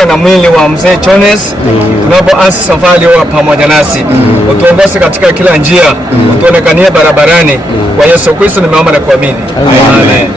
tunaondoka na mwili wa mzee Jones. Tunapoanza safari wa pamoja nasi, utuongoze katika kila njia, utuonekanie barabarani. Kwa Yesu Kristo nimeomba na kuamini. Amen.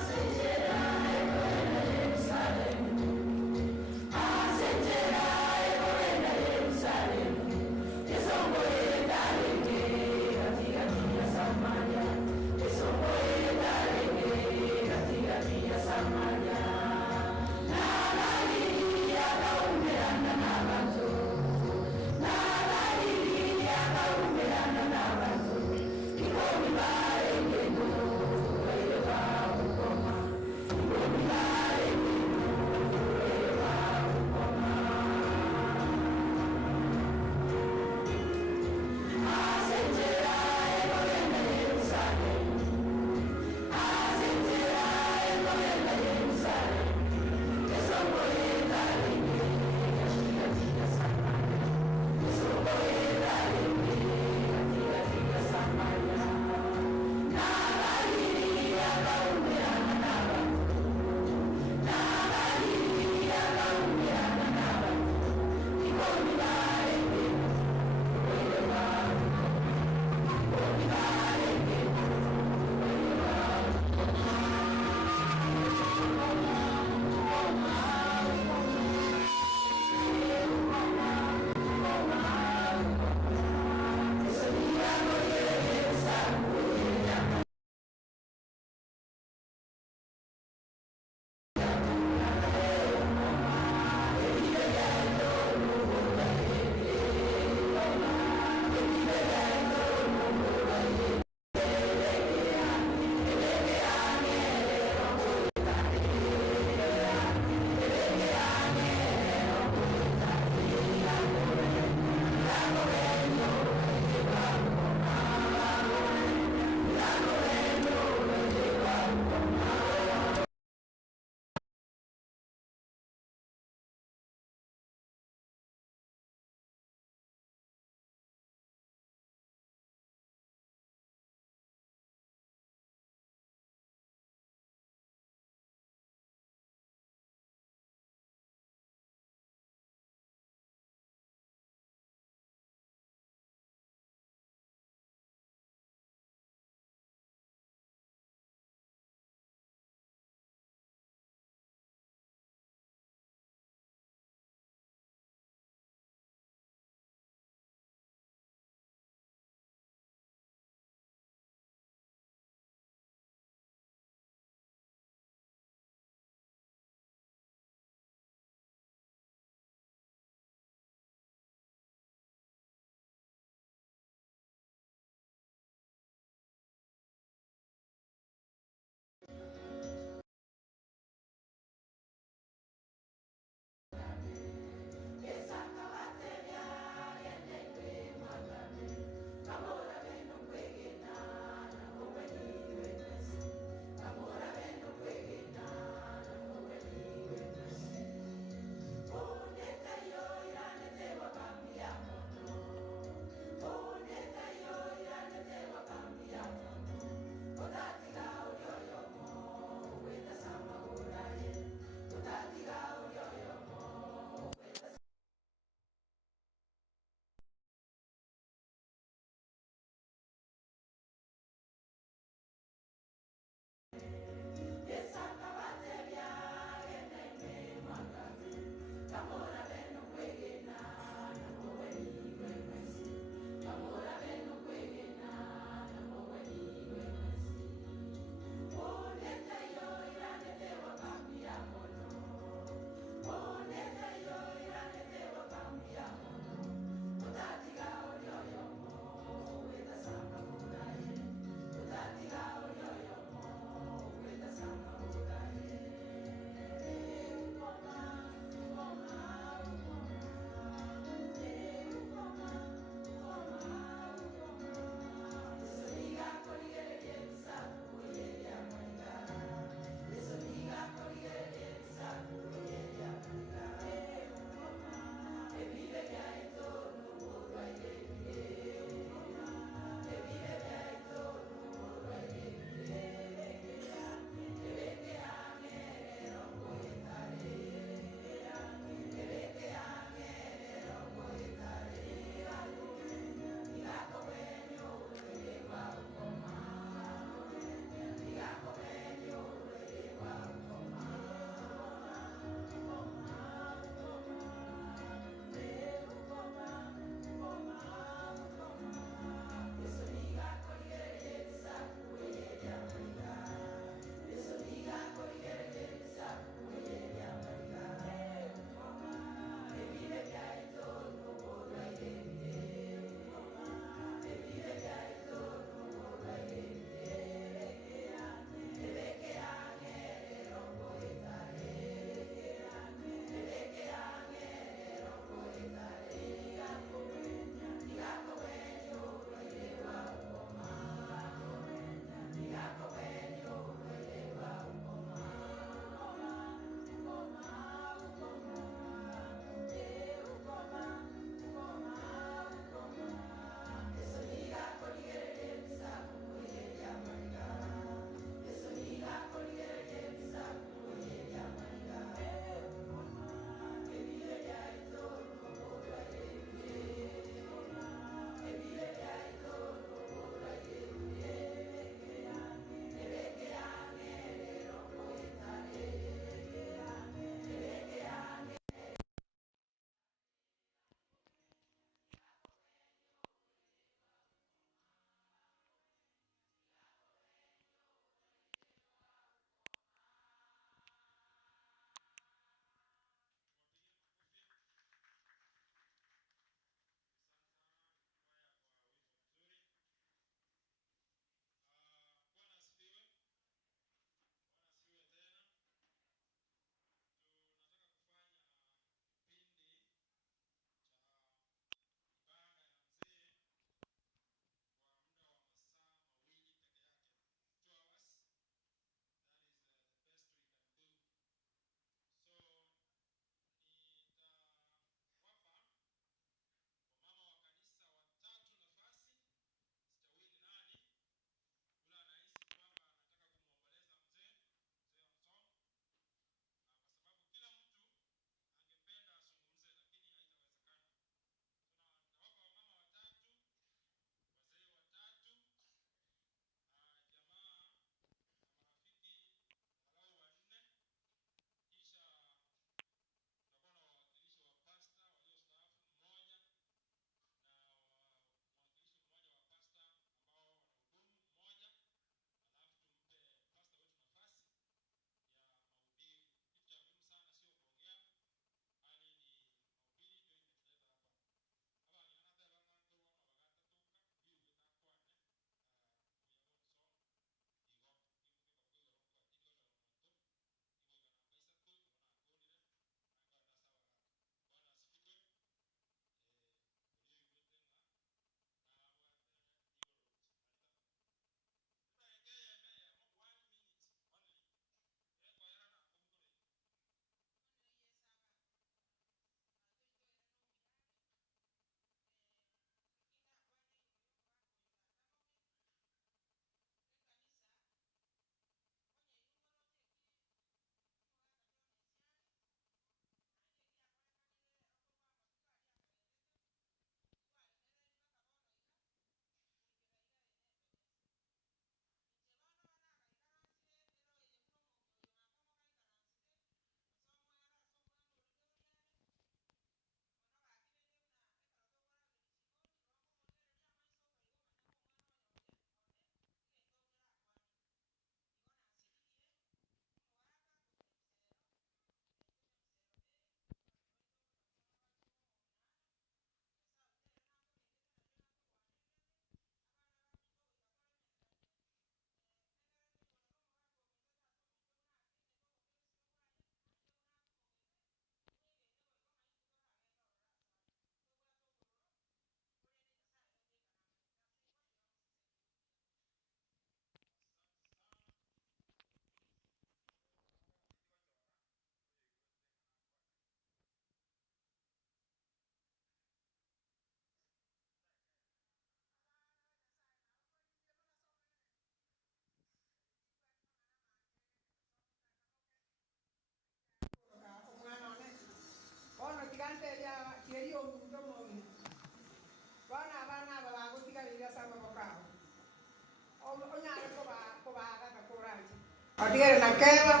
Adigere na keba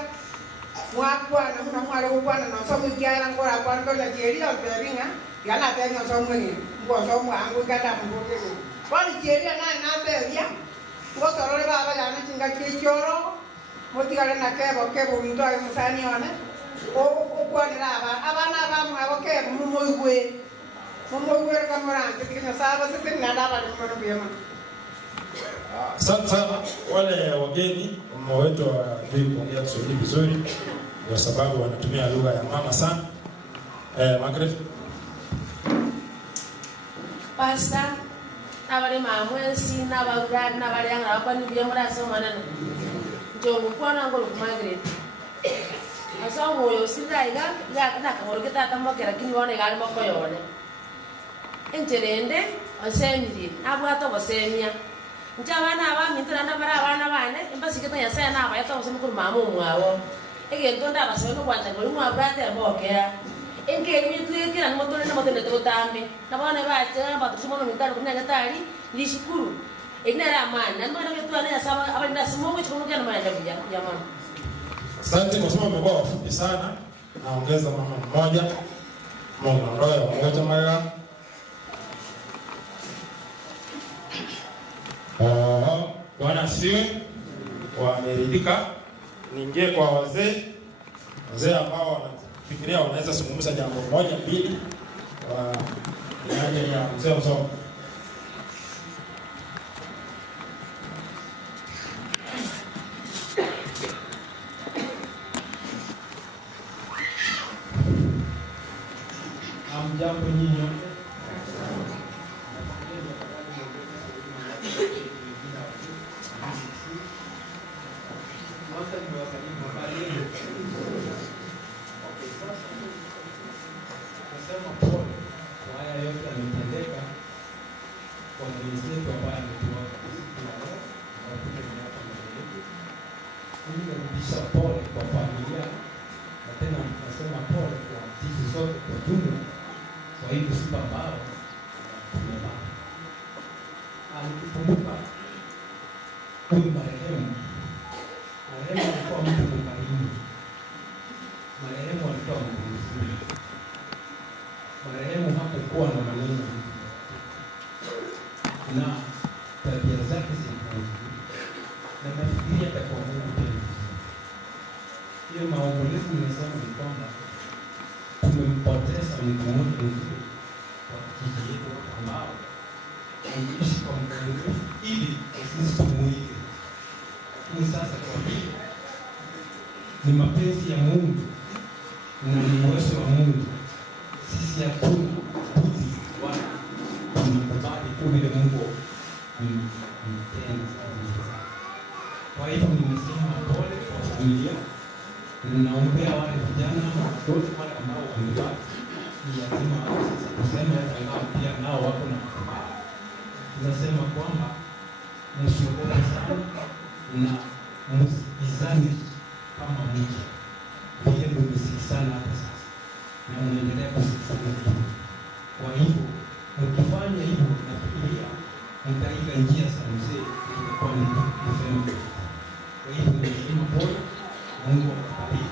mwakwa na muna mwale ukwana na somu kiara ngora kwa ndola jeri au beringa yana tenyo somu ni ngo somu angu kata mboke ni kwani jeri na beria ngo sorole baba yana chinga kichoro motigale na kebo ndo ayo musani one o kwani abana ba mwa kebo mumoigwe kamorante tikenya saba sisi na daba ni mwana biyama. Asante sana wale wageni wetu wajui kuongea Kiswahili vizuri kwa sababu wanatumia lugha ya mama sana. Margaret. Pastor, abale mamwesi na bagurani na bale yanga akwani byamura so manana. Njo mukwana ngolo Margaret. Asa moyo siraiga na kamoro tata mokera kini wone gali mokoyone. Enjerende osemiri abwato bosemia. Njabana abamintura ndabara abana bane embasi kitanya saya na abayato bosemukuru mamu mwawo. Egento ndabasebe no kwanja ngoli mwa brate mbokera. Enke mitwe kira motone na motone totambe. Nabone bacha batushimono mitaro kunya gatari lishukuru. Inara amani ndio ndio tuana ya saba abanda simongo chikonokia na mwana ya mama. Asante kwa sababu mmekuwa wafupi sana. Naongeza mama mmoja. Mungu ndio mmoja mara. Bwana asifiwe. Wameridhika. Niingie kwa wazee ambao wanafikiria wanaweza zungumza jambo moja mbili kwa ajili ya mzee msomo. Jambo nyinyi nasema pole kwa haya yote yametendeka kwa mwenzetu ambaye ametuoka siku ya leo na kuja hapa mbele yetu. Mimi narudisha pole kwa familia na tena nasema pole kwa sisi sote kwa jumla. Kwa hivyo si ambao tumebaki. Alikumbuka huyu marehemu alikuwa mtu mkarimu. Marehemu alikuwa mtu mzuri. Marehemu hakuwa na maneno na tabia zake zilikuwa na nafikiria kwa Mungu tena. Hiyo maombolezi nimesema ni kwamba tumempoteza mtu mmoja mzuri kwa kijiji yetu ambao anaishi kwa muda mrefu ili sisi tumuige. Ni sasa kwa hiyo ni mapenzi ya Mungu na ni uwezo wa Mungu. Sisi hatuna budi wala tunakubali tu vile Mungu ametenda. Kwa hivyo nimesema pole kwa familia. Ninaombea wale vijana wote wale ambao wamebaki. Ni lazima kusema angalau pia nao wako na matumaini. Tunasema kwamba msiogope sana na msikizane kama mmoja. Vile mmesikizana hapa sasa na mnaendelea kusikizana tu. Kwa hivyo mkifanya hivyo nafikiria mtaiga njia za mzee kwa kusema. Kwa hivyo nimesema pole. Mungu akubariki,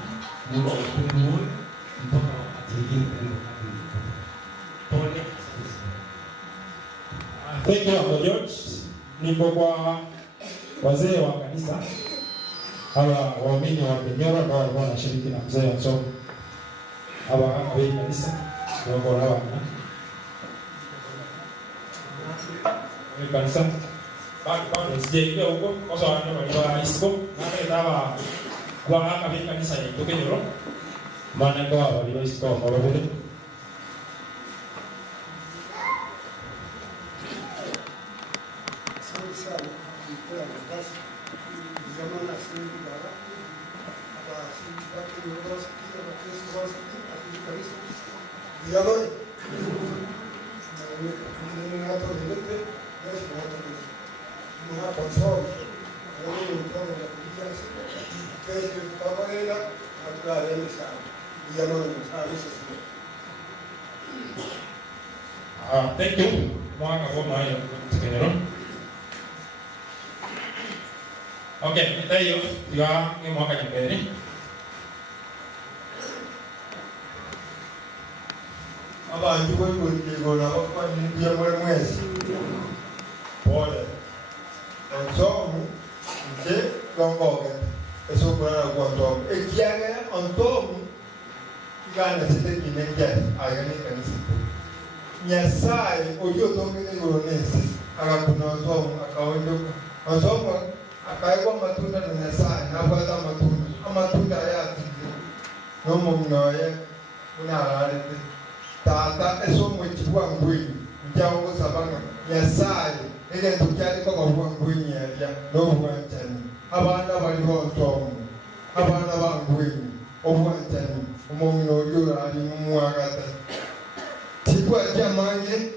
Mungu akupe moyo mpaka wakati mwingine tena pole. Thank you Uncle George. Niko kwa wazee wa kanisa hawa waamini wa Penyora ambao walikuwa wanashiriki na mzee msomo. Hawa hapa hii kanisa wako na wana. Ni kanisa. Bado sijaingia huko kwa sababu wale isiko na dawa kwa hapa hii kanisa ya Penyora. Maana kwa wale isiko kwa wale thank you. Mwaka kwa maana tukenero. Okay, hiyo ni mwaka jipeni. Abantu b'egona bakwanira mwezi. Pole. Ensomu nje gongoge. Eso kwa nsomu. Ekiaga onsomu igana site kinenja ayani kanisa. Nyasaye oyo tongene goronesi akakuna onsomu akaondoka. Onsomu akaigwa matunda na Nyasaye nabata matunda. Amatunda yati. Nomo mnoye unararete. Tata eso mwechiwa ngwini njango sabanga Nyasaye ege tukyali kwa ngwini ya no bwanchani abana bali bontomu abana bangwini obwanchani umomino yura ali mwagata tikwa jamanye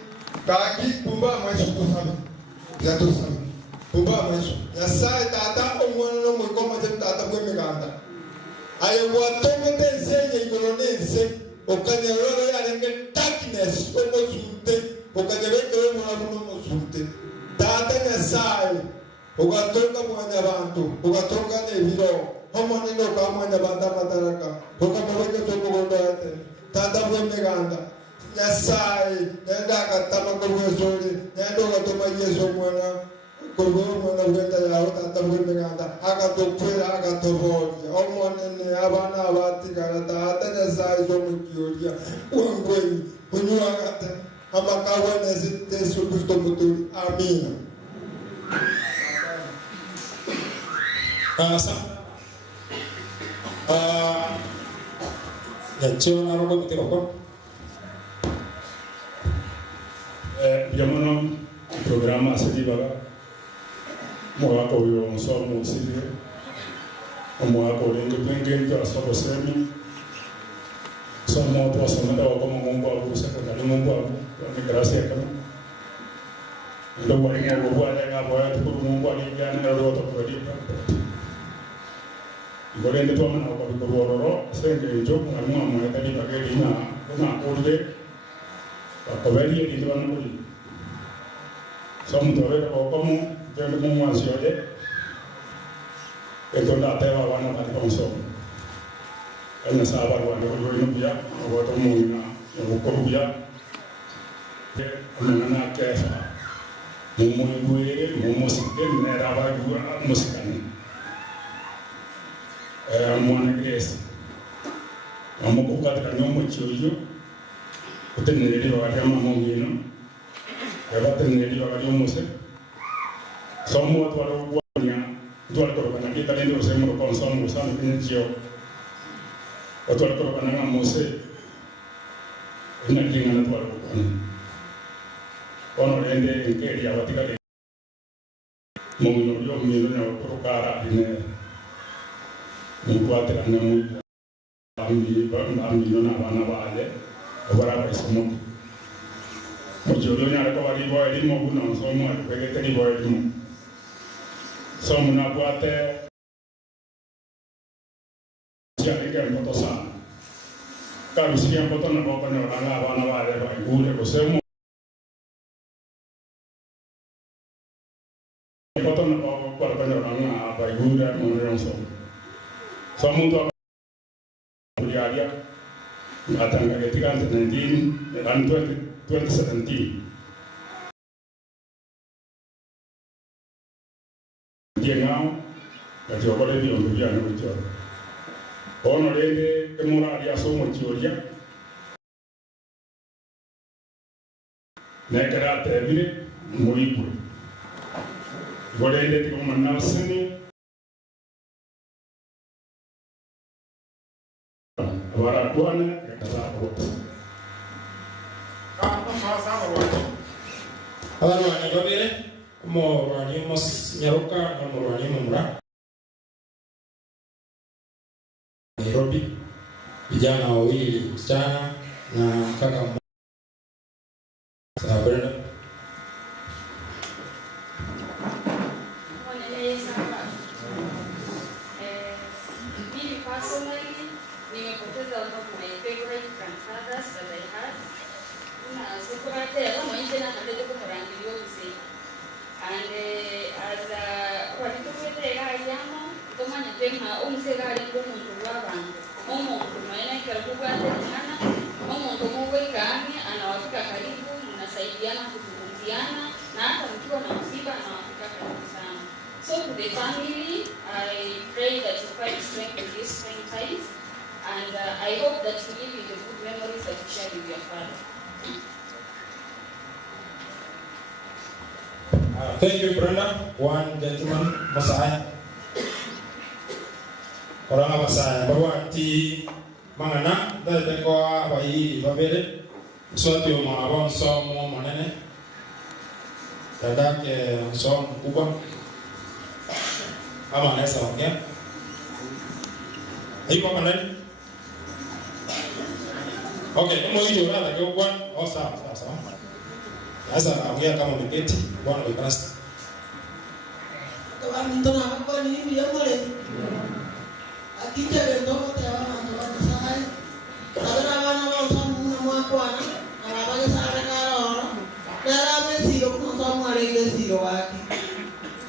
kaki kumba mwesu kusama ya tusama kumba mwesu Nyasaye tata omwana no mwikoma tata bwemeganda ayo watongo tensenye igolonense okanyerero yarenge darkness omosunte okanyerero mosunte tata Nyasaye ogatoka mwana abantu ogatoka nebiro homone no kamwana banda mataraka okamweke tokogondoate tata bwemeganda Nyasaye nenda katama korwesori nenda gatoma Yesu mwana korwona bwenda ya tata bwemeganda akatokwera akatoroja omone abana abatigara tata Nyasaye zomukiyoria wangweni kunyuagate amakawa nezite Kristo muturi amina. Asa yacho na rogo mteko Jamono programa asili baba mwaka uyo msomo usili mwaka ulengo pengine asobo semi somo to asomeda wa kama Mungu abusa kwa Mungu abu kwa gracia kama ndo wali Mungu wale ngabo ya tukuru Mungu alijana roho to kwa dipa ngorende to mana kwa bikororo senge njo mwa mwa tadi bageli na kuna orde akabali ndi bana kuli somo tore ko komo tende mo mwansiode etonda tewa wana ba konso ana saba wana ko yo bia ko to mo na ko bia ana na kefa mo ngwe mo musike na raba du musikani mwana Grace amoko katika nyomo chiyo utenelele wa kama mongino yabatenelele wa nyomo se somo twalo wanya twalo ko kana kita ndio sema ko somo sana kwenye chio twalo ko kana ngamo se ina kinga na twalo ko ono ende ngeli ya watika mongino yo mino na ko kara ine Mungkuat kerana mungkin ambil mana wale, orang bersama. Mujurnya ada kawali boy di mau guna semua, begitu di boy di mau. Semua buat jadi kan foto sah. Kalau siapa foto nak bawa orang wale, baik guna bersama. Foto nak bawa orang baik guna orang semua. Somo kulialia atanga katika 2019 and 2017 dia ngao kati okole bio mbia no bicho ono lende kemura dia somo chioria na kara tebile moipo golende tiko manasini wara tuana yakazako abantu banababere mo rwani mos nyaruka na mo rwani mumra Nairobi vijana wawili msichana na kaka mmoja Sabrina nimepoteza one of my favorite grandfathers that I had. Sikuratera mwenye na kandele ko marangilio mse. And as a walitukwetera ya umsegari ngomuntu wabantu umuntu maana kubate mwana umuntu muwekani anawafika karibu, mnasaidiana kuzungumziana na hata mkiwa na msiba anawafika karibu sana. So to the family, I pray that you find strength in these trying times, and I hope that you live in the good memories that you share with your father. Thank you, Brenda. One gentleman, Messiah. Orang Messiah, bawa ti mangana dari koa bayi babere. Suatu yang mawon som manene. Dadak som kubang. Ama nesa okey. Ayo apa lagi? Okay, mau hijau lah, lagi ukuran. Oh, sama. Asa naongea kama umeketi, bwana ulikanasa. Kwa mtu na kwa nini ndio mole? Akija ndio wote hawa watu wanasahau. Sabana wana wao na mwana na baba sana karo. Dara mesiro kuna somo alege siro wake.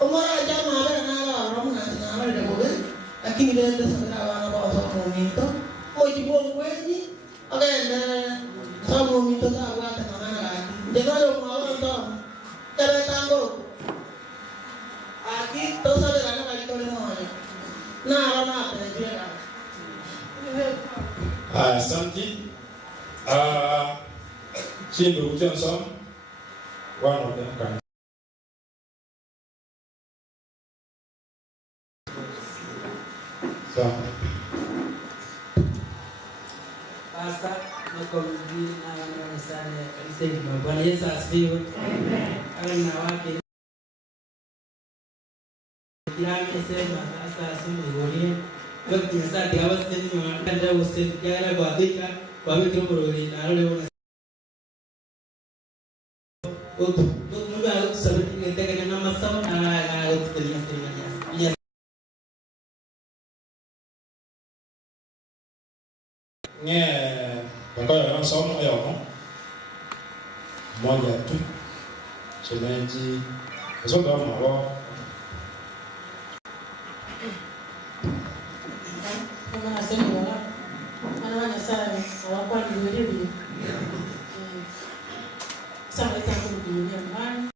Omora jamaa bana na roho na wale bobe. Lakini ndio sabana wana wao somo mito. Ojibo kweli. Again somo mito za watu Jangan malu dong, cara tangguh. Aki terus ada anak kali kau lima aja. Nah, anak ada dia kan. Santi, si berujian som, one of them kan. So, Pastor. Makombi na sana kanisa Bwana Yesu asifiwe. Awe na wake. Kirame sema sasa simu ngonie. Wakati sasa diawa sema ndio usikiana kwa hakika kwa wiki mroli na leo una. Oto, mungu anakusabiti ngeteka na masomo na kutulia tena. Bakao ya somo ya moja tu. Shemeji, zoga maro. Kama nasema wana sana hawapa ndio Sama ita kurudia mbali.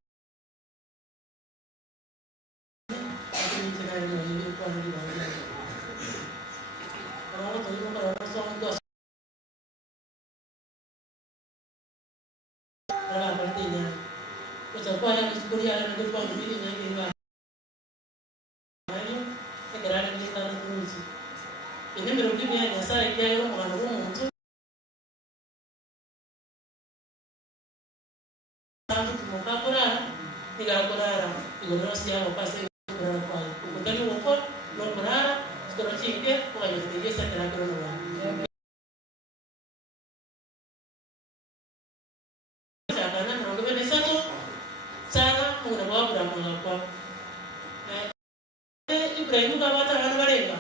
Lakini tena ndio kwa ndio. Kwa watu walio somo Kwa yang kuliah dan berjuang begini yang ini, sekarang ini kita terus. Ini berubahnya ya saya dia orang mengandung itu. Satu muka kurang, tiga kurang, tiga siapa pasti kurang kuat. Kemudian ukur, kurang, sekarang cingkir, pokoknya tiga saya kira kurang. Ibrahim ka bata kan barenga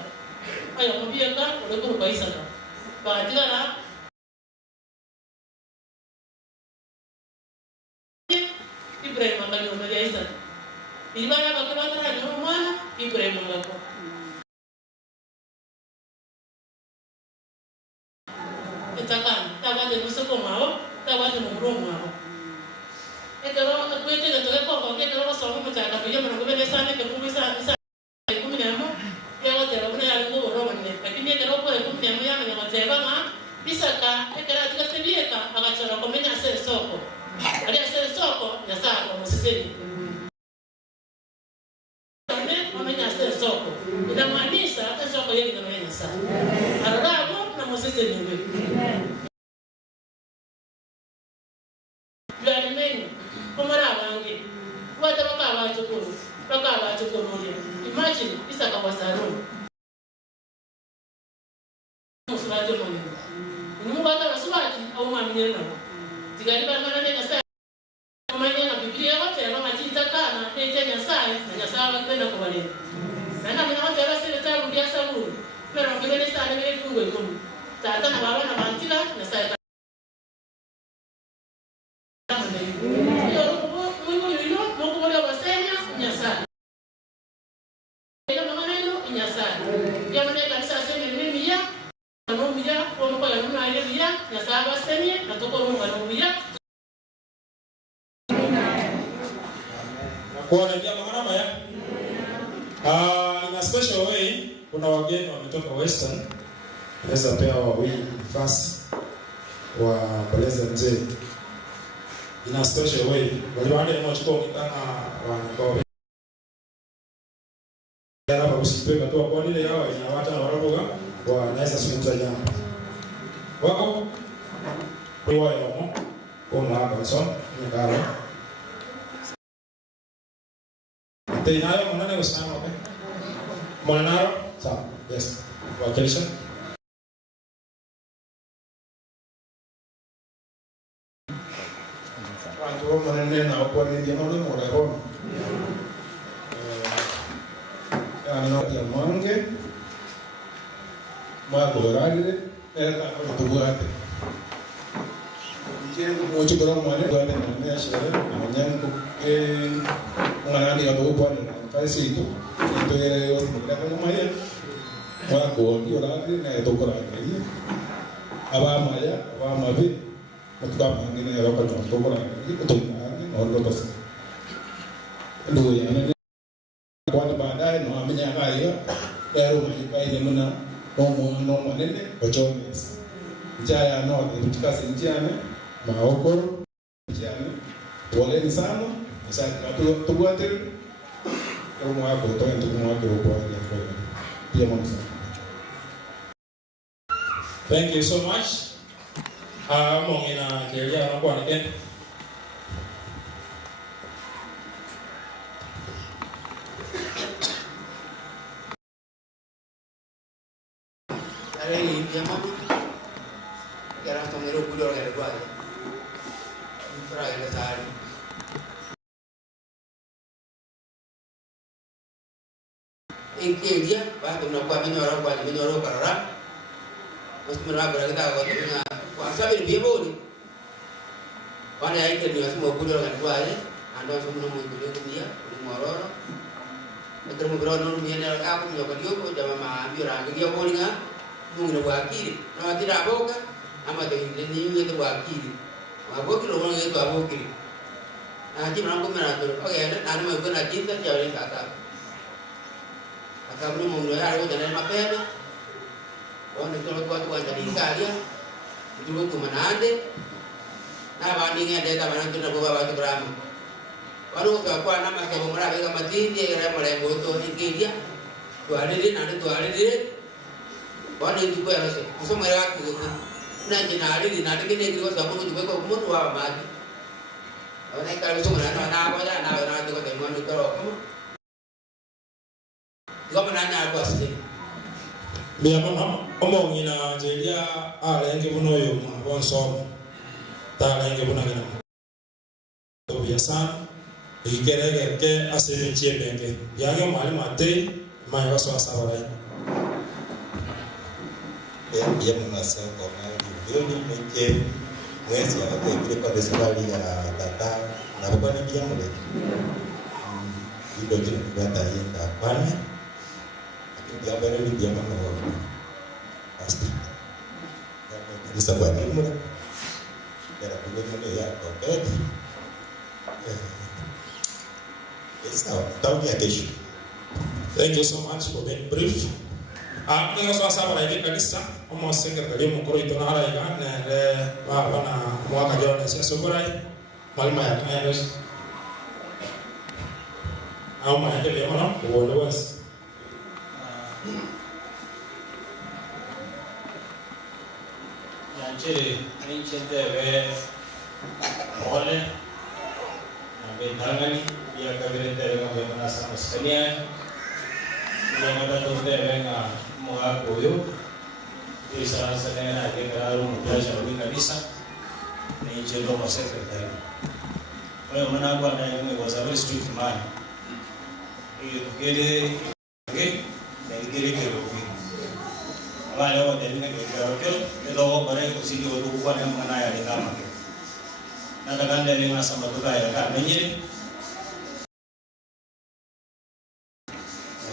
ayo mbiya ka udah guru baisa ka ba tigara Ibrahim ka no mbiya isa ibaya ka bata kan no mana Ibrahim ka ko etakan tawa de musuko mao tawa de muro mao etero ko ete de to ko etero so mo ta ka biya mo ko be sane ke kumisa bisa ka ekara tukatebie ka agachora komenya sere soko ali sere soko ya saa kwa msiseni ame komenya sere soko inamaanisha hata soko yeye ndio mwenye saa arabo na msiseni wewe yale menyu komara wange wata baka wachukuru imagine bisa ka wasaro musulaje mwenye Mungu hata waswati au mwamini nao. Tigani bana mana nena sasa. Kama yeye na Biblia yote kama jinza kana ete Nyasaye na Nyasaye anapenda kwa wale. Na mimi naona wale sasa tabu dia sabu. Pero ngine sana ile fungo iko. Tata na baba na bantila Nyasaye. Mungu yule Mungu wale wasenya Nyasaye. Kama maneno Nyasaye. buya nyasaye asemye natoko rumwana buya Kuona jambo mama ya. In a special way kuna wageni wametoka Western. Naweza pia wawili nafasi wa baleza mzee. In a special way wale wale wanachukua kitana wanako. Yana kusipewa tu kwa nile yao inawata na waraboga wanaweza zungumza jambo. Wako kwa yao kwa hapa so nikalo. Tenayo mwanane usana wapi? Mwanaro? Sawa. Yes. Wakilisha. Watu mwanane na kwa nini ndio mwanaro? Ana ya mange. Magorale era kwa tubuate. Njengo mocho bora mwane kwa na mesha na nyango mwanani hapo bwana kaisi tu ndio yote kwa maya wako ndio radhi na tokora kai aba maya aba mabe mtukama ngine ya kwa tokora kai kutoka ndo basi ndio yana kwa baadaye na amenya haya leo majipai mna no manene ochones njaya no kutikasa njiane maokoro njiane poleni sana. Thank you so much. Mongina kelia na kwa again. Are ni dia mama. Kira tomero kudo ngere kwa. Pra ngere sari. Dia bahkan nak buat minyak karara, mesti meraba kita buat minyak. Kuasa biar boleh. Pada hari ini semua kuda orang tua ni, anda semua kuda dia, kuda moror. Kita berada dalam minyak aku minyak dia, kuda mama biar orang dia boleh ngah, mungkin wakil. Nama tidak boleh, amat ini itu wakil. Wakil orang itu wakil. Nanti orang mengatur. Okey, anda mau kena cinta jangan kata. Kamu mengenai ada jalan macam mana? Orang itu kalau tuan jadi kaya, itu tu mana ada? Nah, bandingnya ada mana tu nak bawa batu beramu. Kalau tu aku anak masih berumur berapa mati dia kena mulai botol ini dia. Tu ada dia, nanti tu ada dia. Orang itu pun harus. Usah mereka tu. Nanti nanti kini kita semua tu kau umur dua mati. Orang kalau semua nak tu kau tengok tu kalau Gomana aku asli. Biar mana omongina jadi yang kita punya bonsor, tak yang kita punya. Tu biasa, ikere ke asli mencie bengke. Yang yang malu mati, mai waswa sahaja. Dia menasal korang dia ni mencie, mesti ada kita pada sekali data, nak bukan dia boleh. Itu jadi data yang kapan? Dia baru dia mana pasti. Bisa buat ini mula. Cara bagaimana ya? Okey. Tahu ni ada isu. Thank you so much for being brief. Dengan suasana lagi kanisa, omo sekretari mukuru itu nara ikan, apa na mau kajian nasi suburai, malam ya kan harus. Aku mau aja dia mana? Boleh was. Jadi ini cinta we boleh, nabi tangan dia kabinet dengan bagaimana sama sekalian. Yang ada tu dengan mengakuiu di sana sana ada kerana belajar di kanisa. Ini jodoh masih terjadi. Kalau mana aku ada yang was a very strict man. Itu kiri, dan kiri. Kalau ada yang kerja, kalau barang kursi itu bukan yang mana yang lama. Nada kan dari masa batu kaya kan menjadi.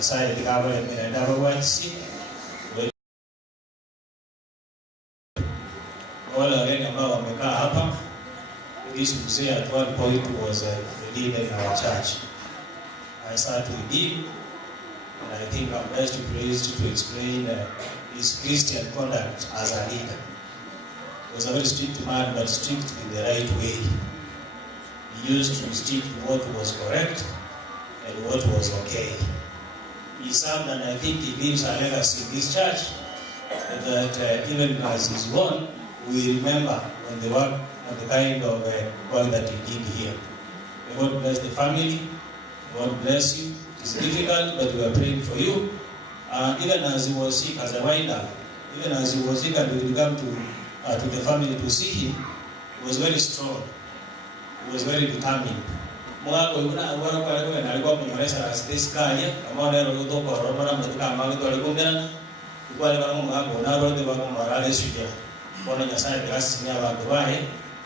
Saya di kamar yang ada bawa sih. wale wageni ambao wamekaa hapa. This mzee at one point was the leader in our church. I sat with him, and I think I'm best pleased to explain his Christian conduct as a leader. He was a very strict man, but strict in the right way. He used to stick to what was correct and what was okay. He served, and I think he leaves a legacy in this church that even as he's gone, we remember on the work and the kind of work that he did here. May God bless the family. God bless you. It's difficult, but we are praying for you. Even as he was sick, as a winder, even as he was sick and we would come to the family to see him, he was very strong. He was very determined. Mwako yuna awara kwa leko na alikuwa mnyoresa this guy kama ndio ndio kwa roho na mtuka kama ndio alikuwa ngana kwa leko mwako na roho ndio kwa marale shuja bona nyasai kasi nya ba dubai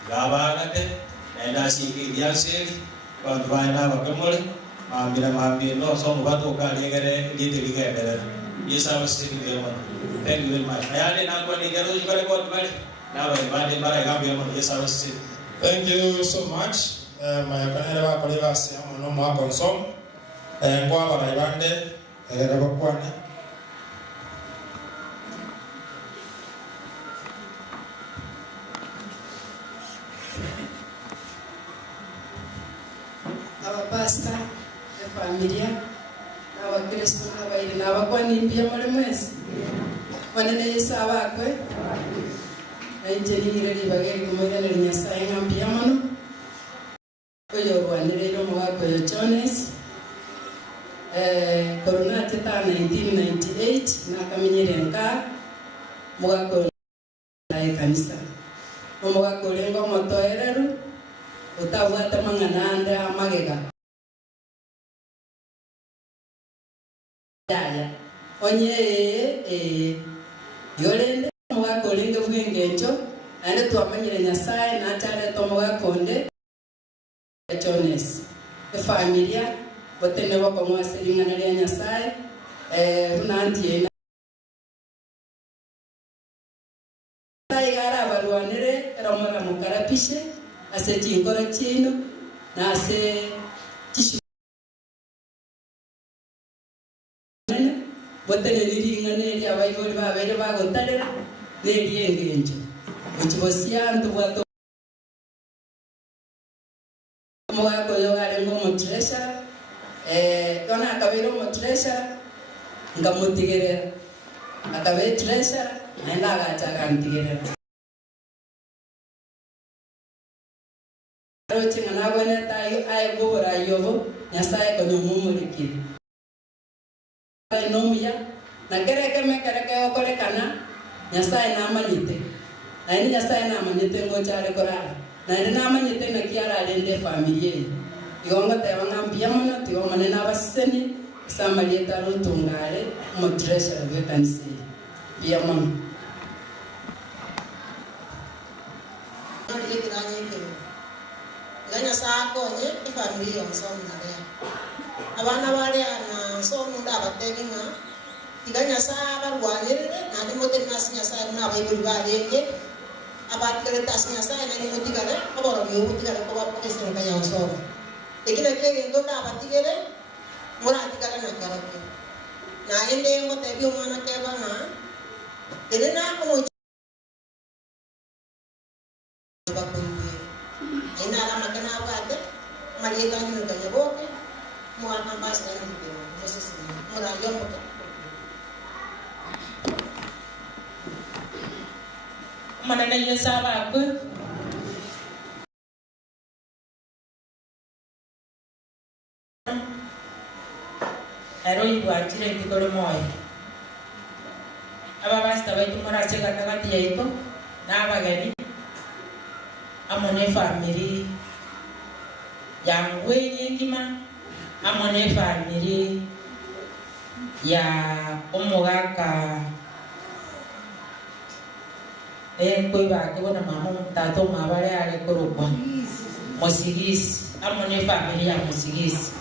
gaba kate na ndasi kidiase kwa dubai na ba kemole mambi no so mubato ka legere lite ligere yesa wasi kidemo. Thank you very much. Ayale na kwa ni garo ikore kwa dubai na ba bade bara gabi mo yesa wasi. Thank you so much. Mayakanele ba kolega siamo no mwa konsom kwa baraibande rebo kwana abapasta de familia n'abakristo n'abayiri n'abakwani mbye muri mwese wanene Yesu abakwe nainjirire libagere kumugana Nyasaye ngambia mono oyo rwanirero mwaka yo Jones corona teta 1998 nakamenyere nka mwaka ya kanisa mwaka lengo motoereru utawata mangananda magega yaya onye yolende mwaka lengo bwengenjo ande twamenyere Nyasaye na tare to mwaka konde Jones the familia botene bako mwasiringana ya Nyasaye unandie sai gara balwanere ramara mukarapishe ase chingoro chino na ase tishu botene niringane ya baibuli babere bagotarera neriyengenjo uchibosiantu bwato mwako yo ale ngo treasure dona akabero mo treasure ngamutigere akabe treasure naenda agachaka ntigere rochi ngana bone tayo ay bora yobo Nyasaye ko nyumumuriki nomya na kereke mekereke okole kana Nyasaye na manyite na ni Nyasaye na manyite ngo chale korara na ni na manyite na kiara lende familia igonga tebanga mbia mona tigo manena baseni samalieta rutungale mo treasure of vacancy bia mona Ndio kiranye ke ganya saa konye ifamilia nsoma leo abana bale ana so munda bateginga iganya saa barwanyere na ndimote nasinya saa na bayibuli balenge abatkere tasnya saa na ni mutigale aboro mi mutigale ko bapese kanya nsoma ekina kege ndo na batigere mura atigale na karake na ende ngote bi umana ke bana ene na ko ina rama kana wate marieta ni kanya boke mwa mambasa ni ndio Moses mura yomoto manana Yesu abakwe aroi bwakire ndikore moyo aba basta baitu morache kakati yaito na abageni amone family yangwe nyingima amone family ya omogaka kwe bake bona mama tato mabale ale korokwa Musigisi amone family ya Musigisi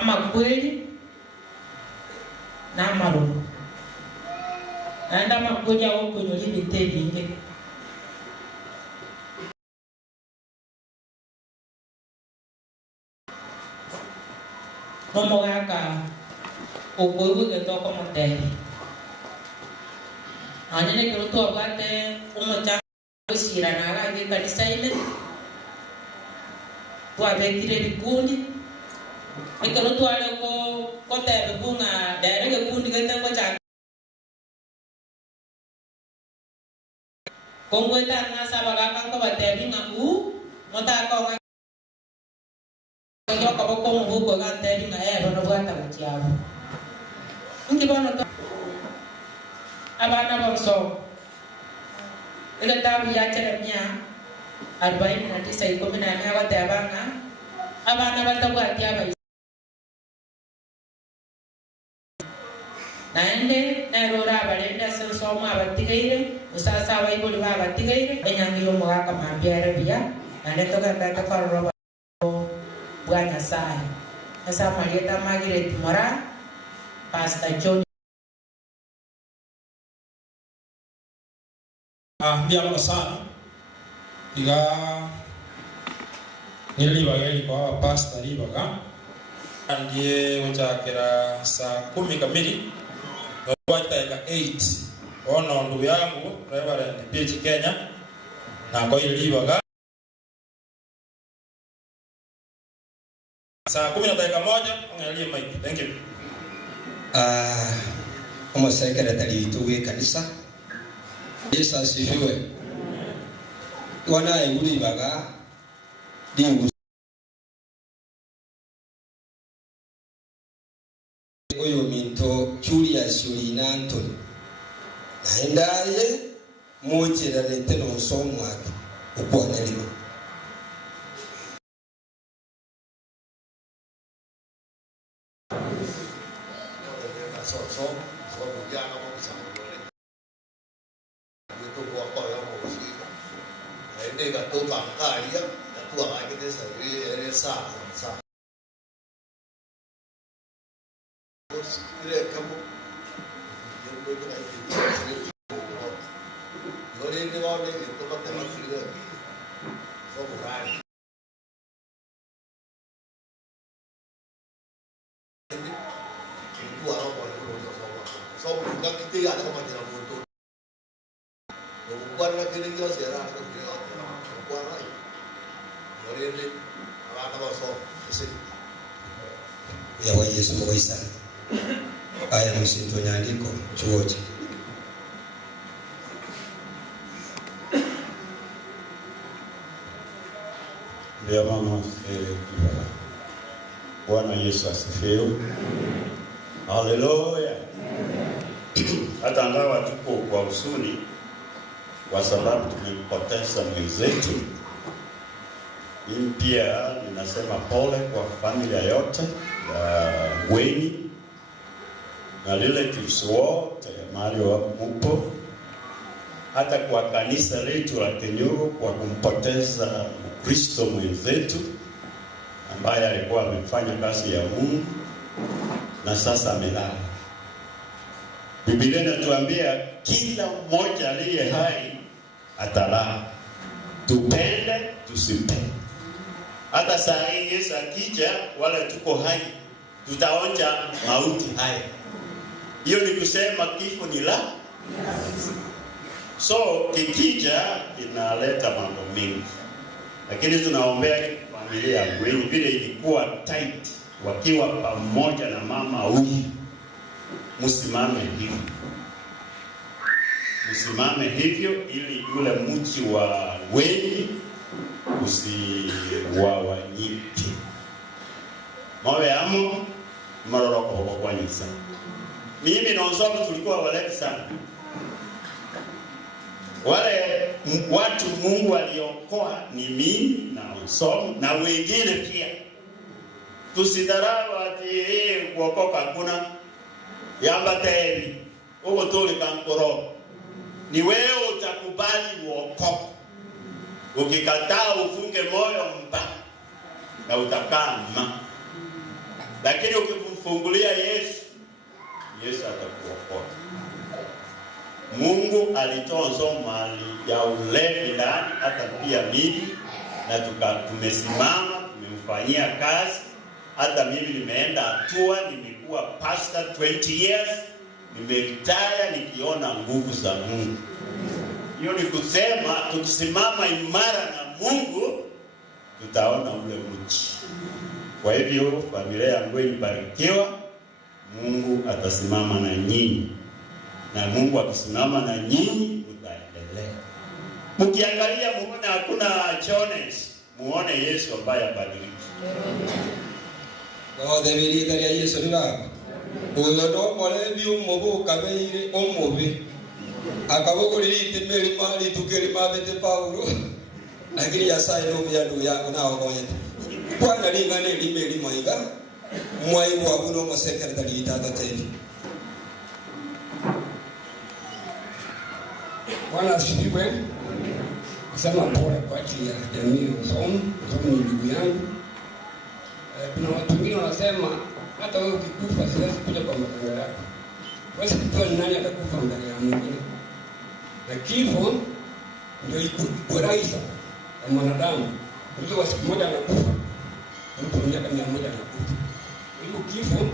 ama kweli na maruru Naenda makuja huko nyoli bitebinge. Momo gaka okoiwe getoko moteri. Anyene kirutu abate umucha usira naga ge kanisa ile. Kwa bekire bikundi. Ikirutu ale ko tebe bunga dere ge kundi getengo cha. Kongweta na sabaga kan ko batebi ngaku mota ko yo ko ko mo ko kan tebi nga no bata mutiabo ngi bono to abana bonso ile tabi ya cheremia 49 iko mina na wate abana batabwati aba naende nerora abalenda sensoma abatigaire usasa abaibuli babatigaire enyangiyo mwaka mambiere bia nande toka kwa Bwana sai asa Marieta Margaret Mora Pastor John Biamo sana iga nilibaga kwa pastor libaga ndiye utakira saa 10 kamili kwa taika 8 ona ndugu yangu Reverend PH Kenya na kwa ile libaga saa 10 na dakika 1 angalie mic. Thank you. Kama sekretari tuwe kanisa. Yesu asifiwe. Wana nguli baga dingu oyo minto Julius Yulina Anthony. Naendaye mochera lete no somwa ukwana limo. Đây là tôi cảm khai đi á, của ai cái thế giới xa xa. Cái cái một những cái này thì rồi đi đi vào đây tôi bắt đầu xử lý có một ai của nó còn sau các cái tiền nó không phải là một tôi quan là cái điều gì ra nó quan lại rồi đi và nó bảo sao xin ya wa Yesu Moisa aya msinto nyandiko chuoje ndio mama Bwana Yesu asifiwe. Haleluya. Hata ngawa tuko kwa huzuni kwa sababu tumempoteza mwenzetu. Mimi pia ninasema pole kwa familia yote ya Weni na relatives wote mahali wapo, hata kwa kanisa letu la Kenyuru kwa kumpoteza Kristo mwenzetu ambaye alikuwa amefanya kazi ya Mungu na sasa amelala. Biblia inatuambia kila mmoja aliye hai atalala. Tupende tusipende. Hata saa hii Yesu akija wala tuko hai tutaonja mauti haya. Hiyo ni kusema kifo ni la. So kikija inaleta mambo mengi. Lakini tunaombea familia ya Weni vile ilikuwa tight wakiwa pamoja na mama huyu. Msimame hivyo. Msimame hivyo ili yule mji wa Weni usiwawanyike. Mawe amo maroroko kwa nisa. Mimi na Nsomo tulikuwa walevi sana. Wale watu Mungu aliokoa ni mimi na Nsomo na wengine pia. Tusidharau ati kuokoka kuna yamba tayari. Uko tuli kankoro. Ni wewe utakubali uokoke. Ukikataa ufunge moyo mpaka na utakama. Lakini ukimfungulia Yesu, Yesu atakuokoa. Mungu alitoa mali ya ulevi ndani, hata pia mimi, na tumesimama, tumemfanyia kazi. Hata mimi nimeenda hatua, nimekuwa pastor 20 years, nimeretire nikiona nguvu za Mungu. Hiyo ni kusema tukisimama imara na Mungu tutaona ule mji. Kwa hivyo familia yangu ibarikiwa, Mungu atasimama na nyinyi. Na Mungu akisimama na nyinyi mtaendelea. Mkiangalia muone hakuna Jones, muone Yesu ambaye abadiliki. No debería dar a Yesu ni baba. Uyo no mole bi umubu kabeire umubi. Akabo kuliti meri mali tukeri mabete Paulo. Lakini yasa ino muyadu yangu na omoye. Bwana lingane limeri moiga. Mwai wa buno mo secretary tata teni. Bwana asifiwe. Sema pole kwa ajili ya jamii usomi ni ndugu yangu. Kuna watu wengine wanasema hata wewe ukikufa siwezi kuja kwa matanga yako. Wewe kujua ni nani atakufa mbele ya mwingine. Na kifo ndio iko rahisi kwa mwanadamu. Mtu wa siku moja anakufa. Mtu wa miaka 100 anakufa. Hiyo kifo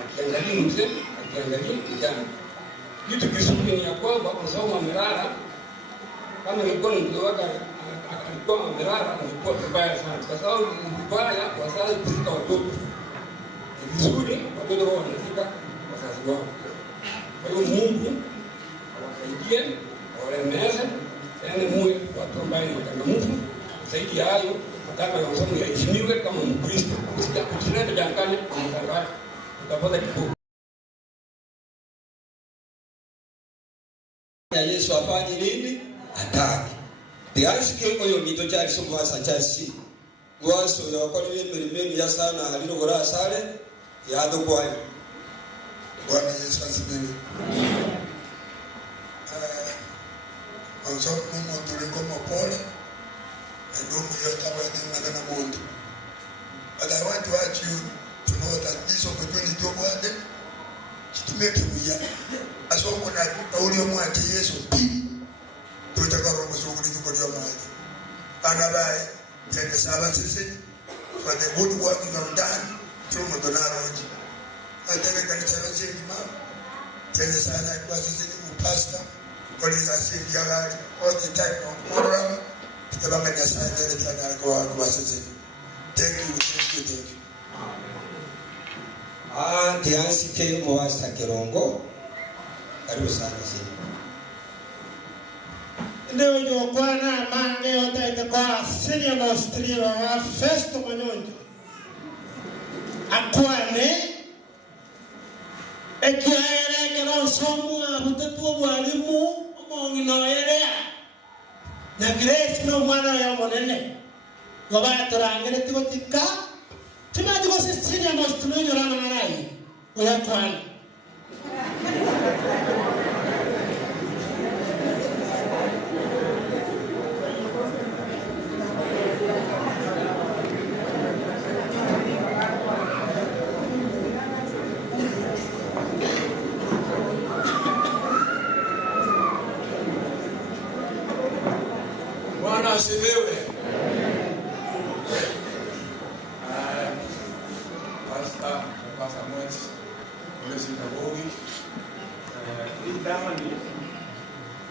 akiangalia mzee, akiangalia kijana. Kitu kizuri ni ya kwamba kwa sababu amelala, kama ilikuwa ndio waka alikuwa amelala, alikuwa vibaya sana. Kwa sababu vibaya wazazi kuzika watoto. Ni vizuri watoto wao wanafika wazazi wao. Kwa hiyo Mungu awasaidie, awalemeze, yaani muwe watu ambao ni wakamilifu. Zaidi ya hayo, nataka masomo yaheshimiwe kama Mkristo. Usilete jangani kwa mtangazo. Utapata kiburi. Ya Yesu afanye nini? Ataki. Tiasi oyo mito cyari so mwasa cyasi. Gwaso yakoreye imirimo ya sana haliro gora sale yado kwayo. Bwana Yesu asifiwe. Anso mumo tuliko mapole. Ndio kama ndio na mundo. But I want to ask you to know that this opportunity to work to make it aso kuna kauli omwati Yesu pi tutaka roho shughuli kwa ndio maji anabai tende sala sisi for the good work you have done through Modonaro ataka kanisa la Chima tende sana kwa sisi ni pastor kwa sisi ya all the time on program tukabanga ya sana ndio tunataka kwa sisi. Thank you. Tiansi ke mwasa Kirongo. Karibu sana sisi. Leo yo kwana mange yote kwa senior nostri wa festo manyonjo. Akwane ekiaere kero somu abutatu mwalimu omongi noyerea. Na Grace no mwana ya monene. Goba torangere tikotika. Timaji kwa senior nostri yo rana narai. Oya kwana. Bwana asifiwe. Pastor Mwet, Mwesi Tabogi. Hii dama ni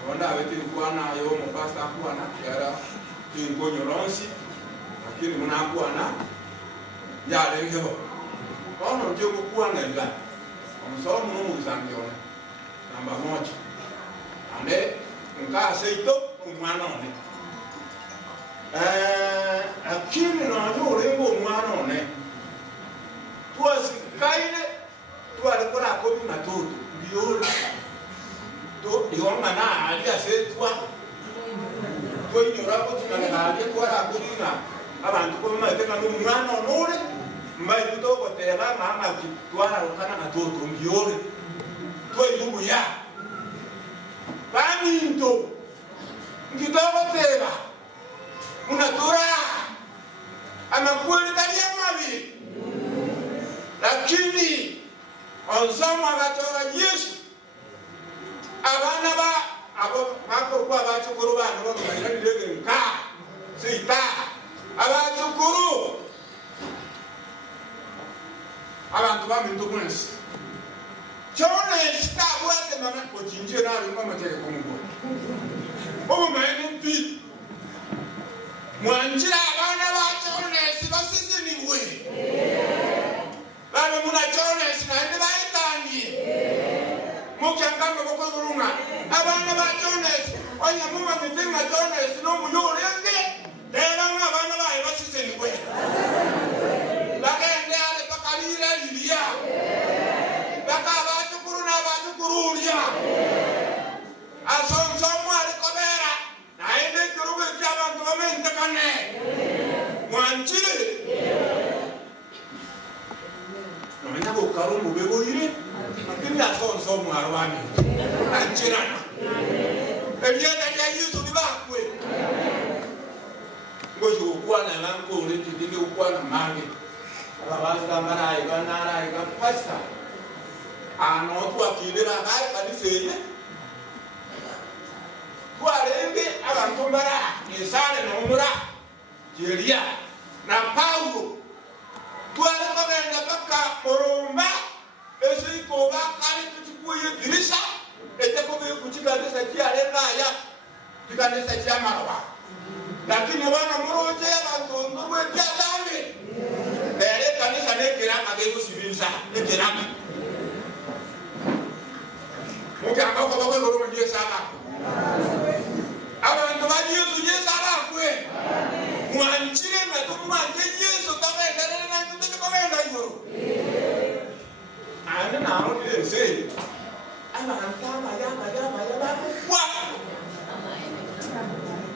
wanda aweti kuwana yo mpasta kuwana kiara kingonyo ronsi lakini muna kuwana ya leo. Kono ndio kuwana ila. Msomo Mungu zangiona. Namba 1. Ande nka seito umwana one. Akini na ndio ngo umwana one. Tuasi kaile tu alikuwa akobi na toto biolo to yoma na ali asetwa to nyorapo tunana ali kwa akobi na abantu ko mateka no mwana onore mbai to ko tera mama kitwara ukana na toto biolo to yubu ya baminto ngitoko tera unatura anakuwa kalia mavi. Lakini onsama akatoa Yesu abana ba abo mako kwa abachukuru bana bo bayira ndege ka sita abachukuru abantu bamintu kunsi chone sitabu ate mana kujinjira na alikuwa mateke kumgo obo maeni mpi mwanjira abana ba chone sibasisi ni we bana muna chone sinaende baitani mukyangamba bokozulunga abana ba chone onya muma mitinga chone sino muyore nge era abana ba basisi ni we bagende ale pakalira lilia baka abachukuru na abachukurulia asonsomu alikobera naende kirugu ky'abantu bamentekane mwanjire nomenya bukarumbu bebuyire lakini asonsomu arwani anjirana eliana lya Yesu libakwe ngozi ukwana nanko uleti dinde ukwana mange abasta marai banarai kapasta anotu akidira kai kadiseye kwarende abantu mbara nisale nomura jeria na Paulo twale kogenda baka moromba esiko bakari tuchikuye dirisha eteko be kuchikanisa kiale ngaya kikanisa cha marwa lakini wana moroje abantu ndwe kyadame bere kanisa nekiranga bekusibiza nekiranga mukanga ko bakwe ngoro mwe sala abantu bali Yesu sala kwe mwanchire na tumanje Yesu tabendera na tuteke komenda ngoro ana na ro se ana antama ya kwa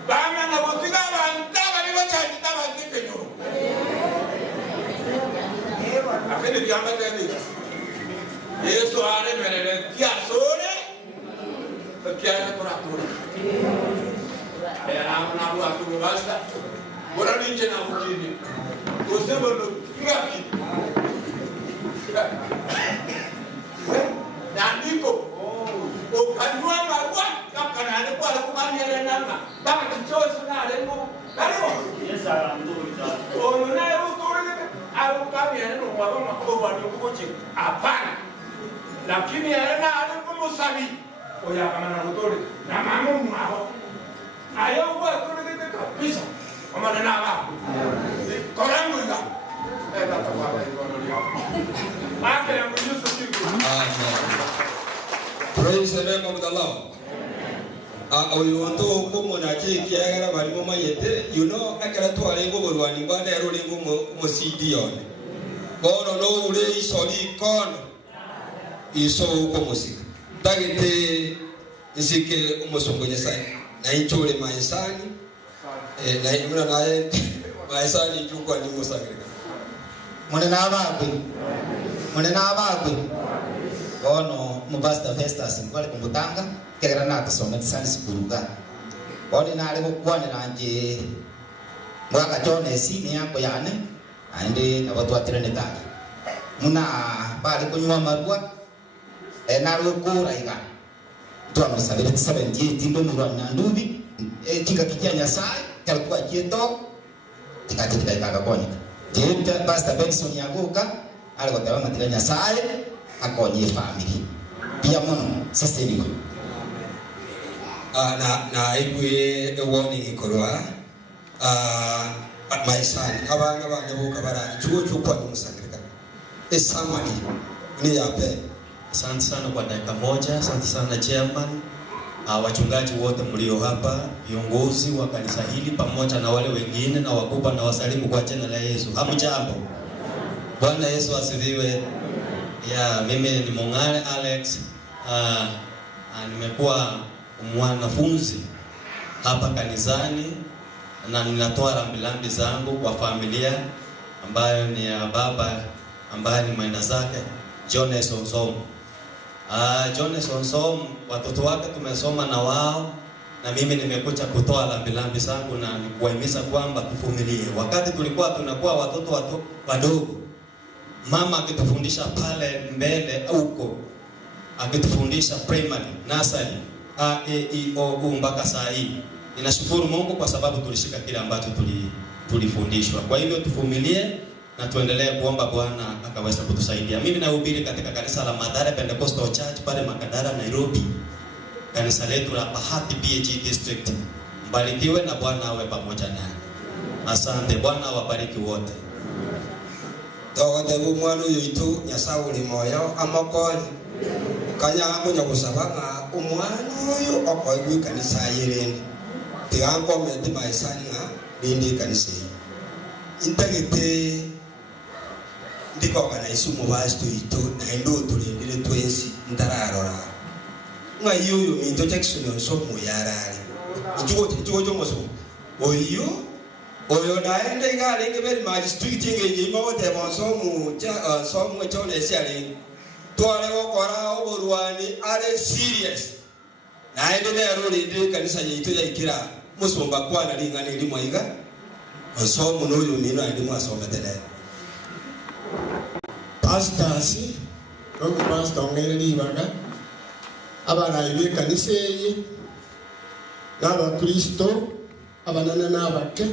bana na botiga bantaba ni bachaji taba teke ngoro akene byamba tene Yesu are merere tia sore kiana toratura era na rua tu basta bora ninje na mukini kusema ndo ngapi nandiko okanwa marwa kana ne kwa kumanyele nanga baba kichozi na lengo nalo yes ara nduri da o na yo tore au kamia no mwa mwa kwa ndo kuchi hapana lakini ana alipomusabi oya kama na utore na mamu mwaho ayo kwa tore kabisa kama na baba korangu ndo eta kwa ikono leo ake ya mjuso siku praise the name of the Lord. Oyonto komo na cheki agara bali mo mayete you know akara to ale go borwani bana ero le mo CD yone kono no ule isoli kono iso ko musika tagite isike umusongonya sai na inchole maisani na imuna naye maisani chukwa ni musakirika mone na abagwe ono mubasta Festus ngwale kumbutanga kegera na kusoma tsani sikuruga oni na ale kokwane nanje mwaka Jones ni yako yane ande na watu atirene tani muna bali kunywa marua na rukura iga twa musabire 78 ndo murwa na ndubi tika kijanya sai kalikuwa jeto tikatika ikakonya jeta Pastor Benson yagoka alikotawa matikanya sai akonye family pia mono sustainable na igwe warning ikorwa maisani abana bane buka bara chuo chukwa musakirika esamani ni yape. Asante sana kwa dakika moja. Asante sana chairman, wachungaji wote mlio hapa, viongozi wa kanisa hili pamoja na wale wengine na wakubwa, na wasalimu kwa jina la Yesu. Hamjambo. Bwana Yesu asifiwe. Mimi ni Mongare Alex. Nimekuwa mwanafunzi hapa kanisani na ninatoa rambirambi zangu kwa familia ambayo ni ya baba ambaye ni mwenda zake Jones Onsom. Jones Onsom watoto wake tumesoma na wao, na mimi nimekuja kutoa rambirambi zangu na kuhimiza kwamba tuvumilie. Wakati tulikuwa tunakuwa watoto wadogo, mama akitufundisha pale mbele huko akitufundisha primary, nursery, A, E, I, O, U mpaka saa hii. Ninashukuru Mungu kwa sababu tulishika kile ambacho tulifundishwa. Kwa hivyo tuvumilie na tuendelee kuomba Bwana akaweza kutusaidia. Mimi nahubiri katika kanisa la Mathare Pentecostal Church pale Makadara, Nairobi. Kanisa letu la Bahati PAG District. Mbarikiwe na Bwana awe pamoja nanyi. Asante, Bwana awabariki wote. Togothe mwana uyu itu Nyasaye uri moyo amokoni kanya munya gusaba umwana uyu okoigwi kanisa yirindi tigango mete maisanga rindi kanisa intagite ndiko kana isumu bastu itu na ndo turindire twesi ndararora nga yuyu minto Jackson so muyarari ijugo jomoso oyo naende ngale ngeberi magistrate ngeje mawote bonsomu somu chone siale twale okora oborwani are serious naende lero rinde kanisa yitu yaikira musomba kwana lingana limo iga somu noyo mina ndimo asometele pastors rogo pastor ngere libaga abana ibe kanisa ye naba Kristo abanana nabake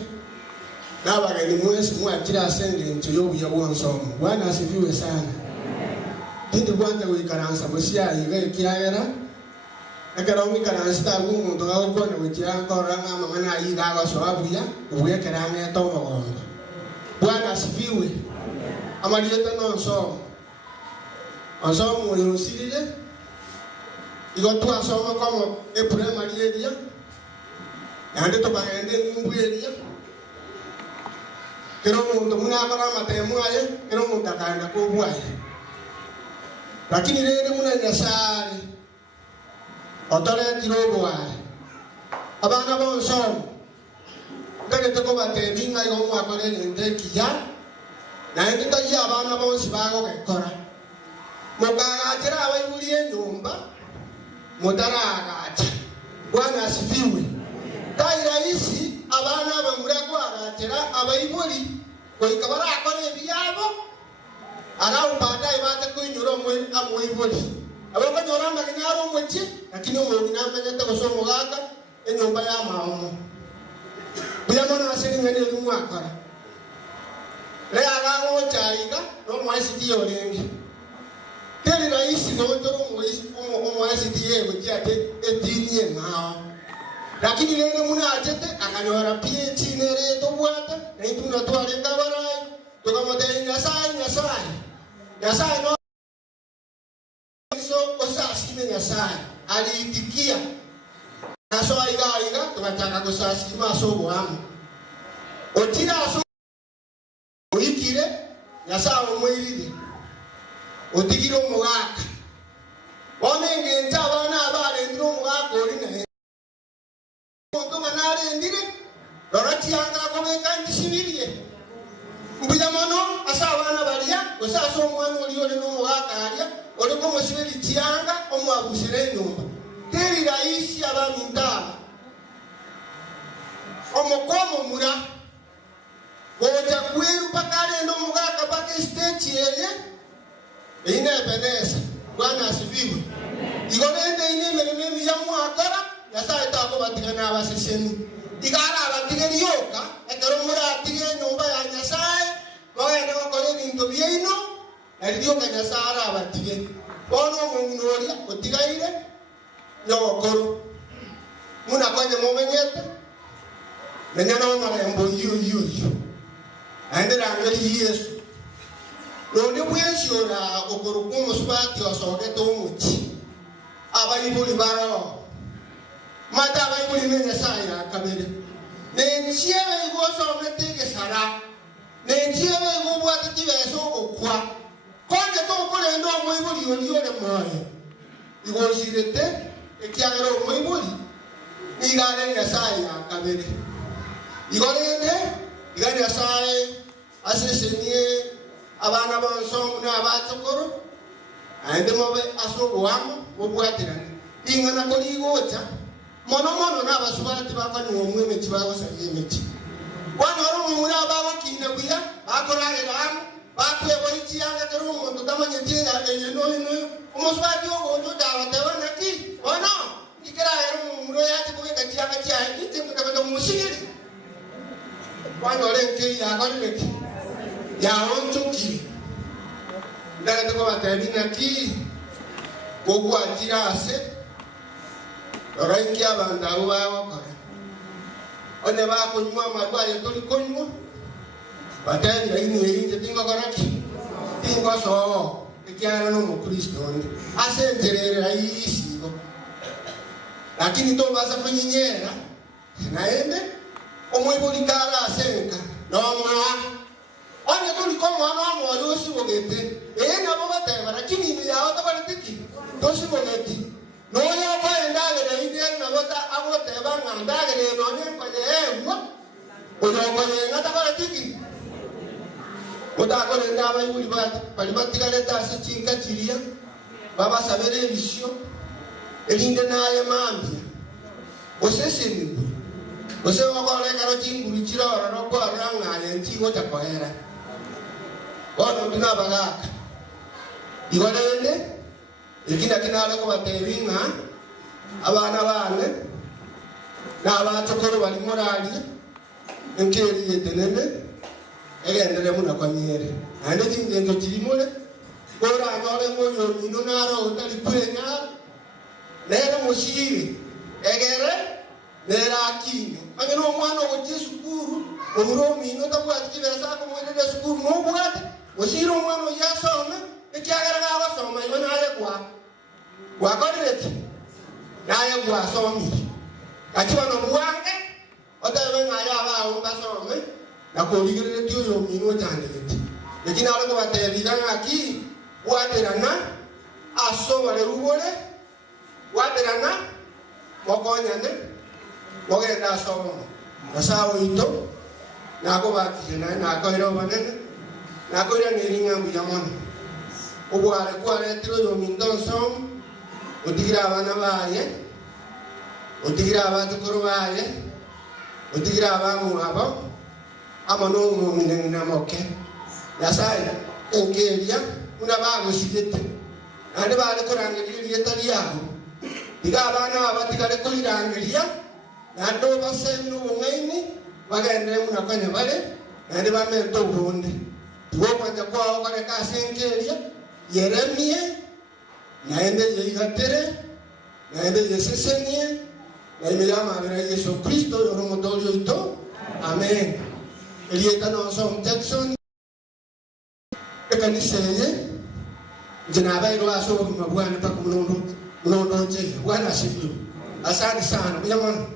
nabageni mwezi mwakira asenge ntu yobuya bwonsomo. Bwana asifiwe sana. Hindi bwanja wikaransa musia yiga kiagera akara umikaransa tagu muntu gakona wikiranga oranga mangana yiga gasoabuya uyekeranga tomo gondo. Bwana asifiwe. Amaliyeta no somo yosirire igotu asoma como primary area ande to bagende ngumbueria kero muntu muna akora matemu aye kero muntu akanda kubwaye lakini lele muna Nyasaye otore kirobwaye abana bonso ndagete ko batebi ngai go mwakore nende kiya na ende tayi abana bonsi bago gekora mukagachira abayibulie nyumba mutaragacha. Bwana asifiwe. Tai raisi abana bamurako agatera abayibuli koikabara akore byabo ara ubada ibate kunyura mwe amuyibuli abako nyoramba kinaro mwechi lakini umuntu namanyete gosomo gaka enyumba ya maomo biyamana asengene lumwakara le agago chaiga no mwasi dio lengi teri raisi no toro mwasi dio mutiate etinie nao lakini lele muna ajete akanyora pie chinere to bwata na ituna twale kabarai tukamote Nyasaye no so osasime Nyasaye aliitikia naso aiga tukataka kusasima so bwamu otira so oikire Nyasaye omwirire otigire omugaka wamenge ntabana abale ndiro omugaka oli naye muntu manare ndire lorati anga kobeka ndisibirie mbija mono asabana balia osaso omwana oli oli nomugaka alia oli komosibiri tianga omwabusire nyumba teri raisi abamintaba omokomo mura oja kweru pakale no mugaka pake stage yeye ine benesa. Bwana asifiwe. Igorende ine merememi ya mwakara Nyasaye tako batigana abaseseni igara abatigeri yoka ekero mura atige nyumba ya Nyasaye bagende bakore bintu byino eriyo ka Nyasaye abatige bono omuntu oli otigaire nyokoro muna kwanye momenyete menyana omarembo iyo aendera ngeri Yesu none bweshora okoro kumusubati osogeto umuchi abayibuli baro mata abayibuli ne Nyasaye akabere nenchiebe igoso meteke sara nenchiebe igobwate kibeso okwa konje to kolendo omuyibuli oliole moyo igosirete ekiagero omuyibuli igare Nyasaye akabere igorende igare Nyasaye asesenie abana bonsongu na abachokoro aende mobe asobuamo bobwatirane ingana koligocha mono na basubati bakani omwe mechi bago saye mechi Bwana oro mumura bago kine kuya bakorage ram bakwe boichi yanga kero muntu tamanyete ya eno umuswati ogo dawa tawa naki ona ikira ero muro yati ko kati yanga chia ite mutaba musiri kwano lenke ya kwaleki ya ontuki ndale ko batabi naki gogo atira ase rangi abanda uwa wakore one ba ko nyuma marwaye tuli konywa batenda ini yinje tinga koraki tinga so ikiana no mukristo asenterera isigo lakini to basa kunyinyera naende omwibulikara asenka no mwa one tuli komo ama mo yoshi bogete nabo bateba lakini ni yao tabaritiki toshi bogeti no yo ba endagere ide na bota aboteba ngandagere no nyenko yewa oyo ko ngata baritiki Otakole ndaba yuli balibatika leta sechinga chiria baba sabere bisho elinde naye mambia oseseni ose wakole karo chinguri chirora no kwa ranga ntigo takoera ono tunabagaka igolende ikina kinale ko batebinga abana bane n'abatokoro bali morali nkeri yetenene egendere muna kwa nyere ande chingendo chirimole ora anyole moyo mino naro utali kwenya nere mushiri egere nere akinyo angeno mwana wochi sukuru omuro mino tabwati kibesa ko mwende sukuru no bwate mushiro mwana yasoma ekyagara gawa soma iwe naye kwa kodreti naye kwa somi kachiwa no buwange otawe ngaya ba umba some na kuligire dio yo mino tandete lakini alako batebira ngaki waterana aso wale rubole waterana mokonyane mogenda aso nasawo ito nako bakije na ko iro banene nako ira ngiringa mbiyamona ubwale kwale tiro yo mindonso utigira abana baye utigira abantu kuru baye utigira abamu abo amano minengina moke yasaya engelia una bago sigete ande bale korangelia yetaliaho diga abana abatikale kulirangelia nando basenu ngaini bagende una kanya bale ande bamento uronde tuwo kwanja kwao kale kasengelia Yeremia naende yigatere naende yesesenie na imilama abira Yesu Kristo yoromodolio ito amen. Elieta no som Jackson ekaniseye jinaba ilo aso mabwana pa kumunondo je bwana asifiwe. Asante sana biyamana.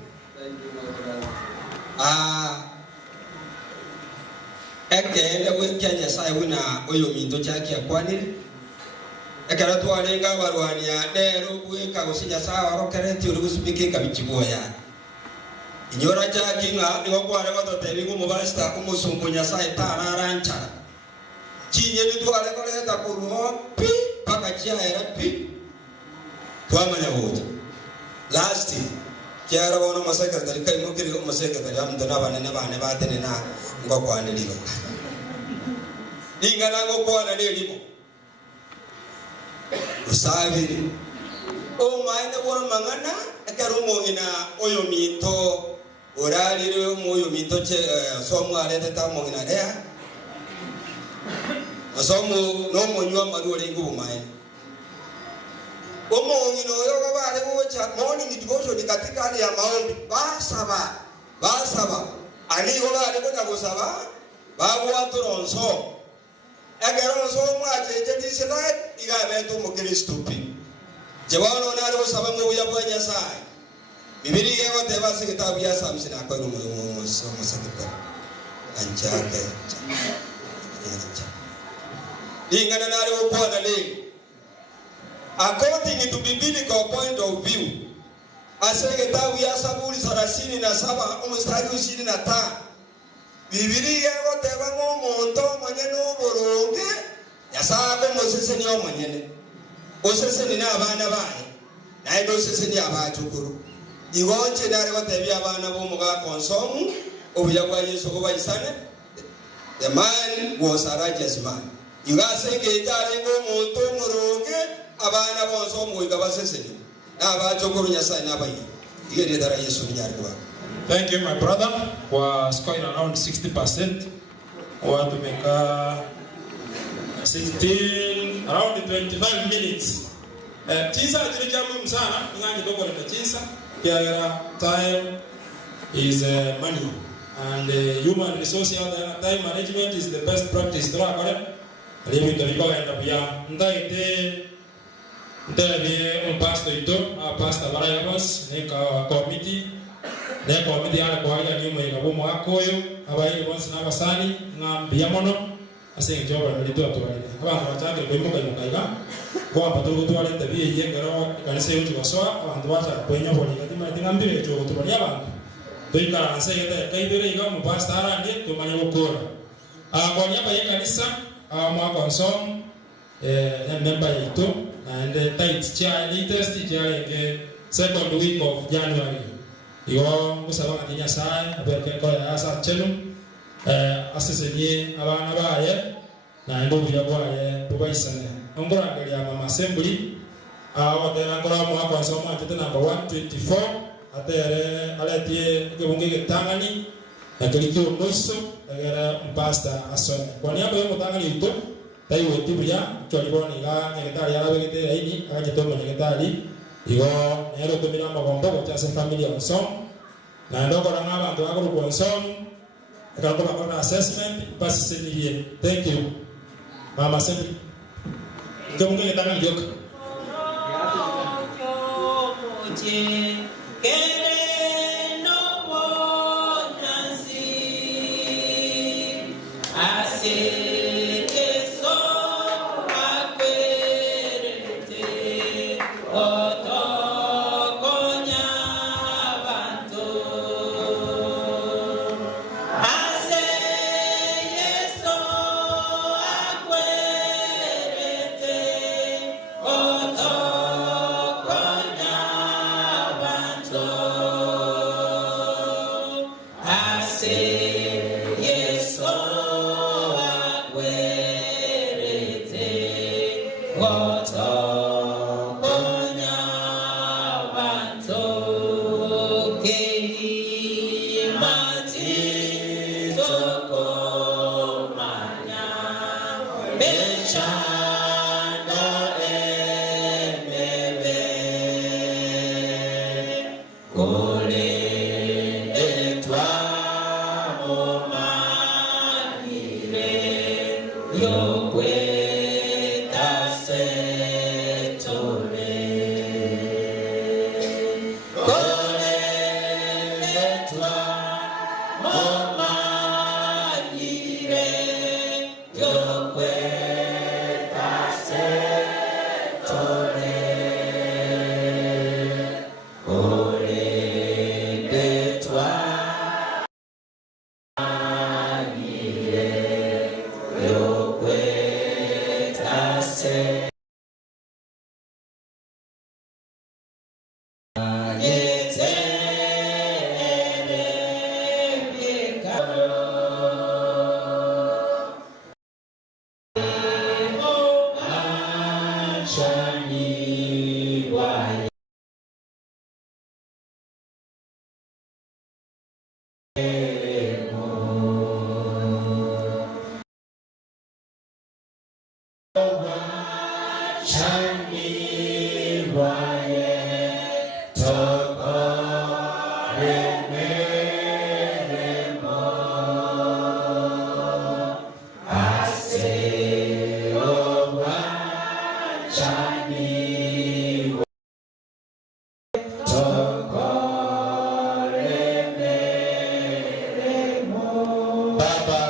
Ekele we Kenya sai wina oyo minto chaki akwanire ekara twarenga barwania dero bweka gusinya sawa rokereti uri gusubike kabichiboya inyora chaki nga niwo kware batotebi ngumubasta umusumbunya sai tararancha chinye ni tware koleta kuruo pi paka chiaera pi twamanya wote last kiara wono masekretari kai mukiri masekretari amtana bane batene na ngokwane ligo ingana ngokwane ligo usabi o maine won mangana akarumo ngina oyo minto oralire moyo minto che somo arete tamo ngina dea somo no monywa marure ngubu maine omo ngino yo bale bocha morning devotion katika hali ya maombi basaba ali yo bale bona gusaba babu watoronso agero so mwaje je dislike igabe to mukristo pi jawano naro sabango ya bwanya sai bibiri yego te basi kitabu ya samsina kwa rumo so masakita anjake ingana naro kwa na le according to biblical point of view asege kitabu ya Zaburi 37 mstari 25 bibiri yego te bango monto manyeno boronge yasako moseseni omanyene oseseni na abana baye na edo seseni abachukuru iwonche dare batebi abana bo muga konsomu obuya kwa Yesu ko bayisane The man was a righteous man. You guys say Gitari go Monto Muronge, Abana was home with Gabasesini. Now, Chokorunya sign up. You get it, Yesu Yargua. Thank you, my brother. Was going around 60%. Or to make 16, around 25 minutes. Chisa tulijamu sana, ngani dogo na chisa. Kia time is money, and human resource time management is the best practice. Tera kare, lihat itu juga yang tapi ya, entah itu pastor itu, pastor barayamos, neka committee ada kuaya ni mereka bumu akoyo, abai once na basani, ngam biamono. Asing jawab dari itu aturan ini. Abang baca ke bemo kayu kaiga, gua betul betul ada tapi yang kalau kalau saya juga soal, abang baca punya boleh. Tapi mana tinggal ambil itu betul ya bang. Jadi kalau saya kata kayu beri kamu bahas taran dia tu mana ukur. Kalau ni apa yang kanisa, mau konsum, member itu, and the tight latest yang ke second week of January. Iyo musawa artinya saya, berkat kau asal celum. Aseseni abana baye na ndo buya baye bubaisane ngora ngali ya mama assembly odera ngora mu akwa soma tete number 124 atere alatie ngebunge getangani na tulikio nusu agara mpasta asone kwa niaba ya mutangani ito tai woti buya twalibona ila ngetali ya begete aini akajetomba ngetali igo nero tumira magombo kwa family onsom na ndo kwa ngaba ndo akuru onsom. Kalau kau nak assessment, pasti sendiri. Thank you, Mama Assembly. Jom kita tangan jok.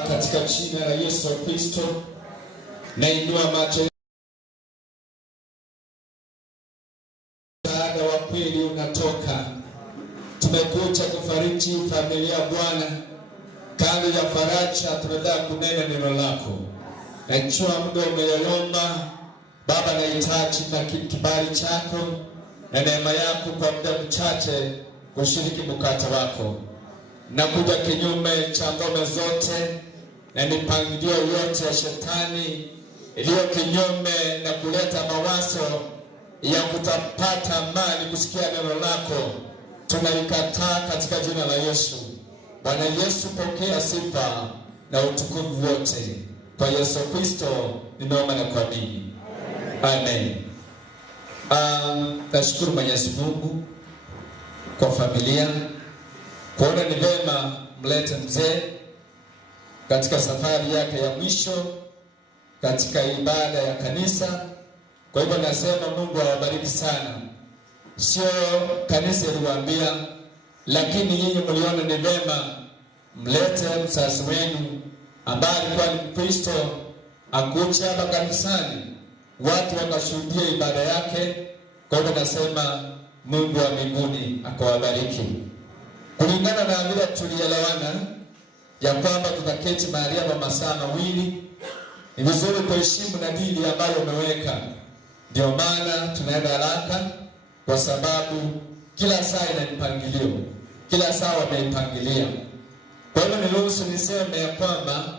Katika jina la Yesu Kristo, nainua macho. Msaada wa kweli unatoka. Tumekuja kufariji familia Bwana. Kando ya faraja tunataka kunena neno lako. Najua muda umeomba Baba, nahitaji na kibali chako na neema yako kwa muda mchache kushiriki mkate wako. Nakuja kinyume cha ngome zote na mipangilio yote ya shetani iliyo kinyume na kuleta mawazo ya kutapata amani kusikia neno lako, tunaikataa katika jina la Yesu. Bwana Yesu, pokea sifa na utukufu wote. Kwa Yesu Kristo ninaomba na kuamini. Amen. Nashukuru Mwenyezi Mungu kwa familia, kuona ni vema mlete mzee katika safari yake ya mwisho katika ibada ya kanisa. Kwa hivyo nasema Mungu awabariki sana. Sio kanisa iliwaambia, lakini nyinyi mliona ni vema mlete mzazi wenu ambaye alikuwa ni Mkristo akuja hapa kanisani, watu wakashuhudia ibada yake. Kwa hivyo nasema Mungu wa mbinguni akawabariki. Kulingana na vile tulielewana ya kwamba tutaketi mahali hapa masaa mawili, ni vizuri kuheshimu nadili ambayo umeweka. Ndio maana tunaenda haraka, kwa sababu kila saa ina mpangilio, kila saa wameipangilia. Kwa hivyo niruhusu niseme ya kwamba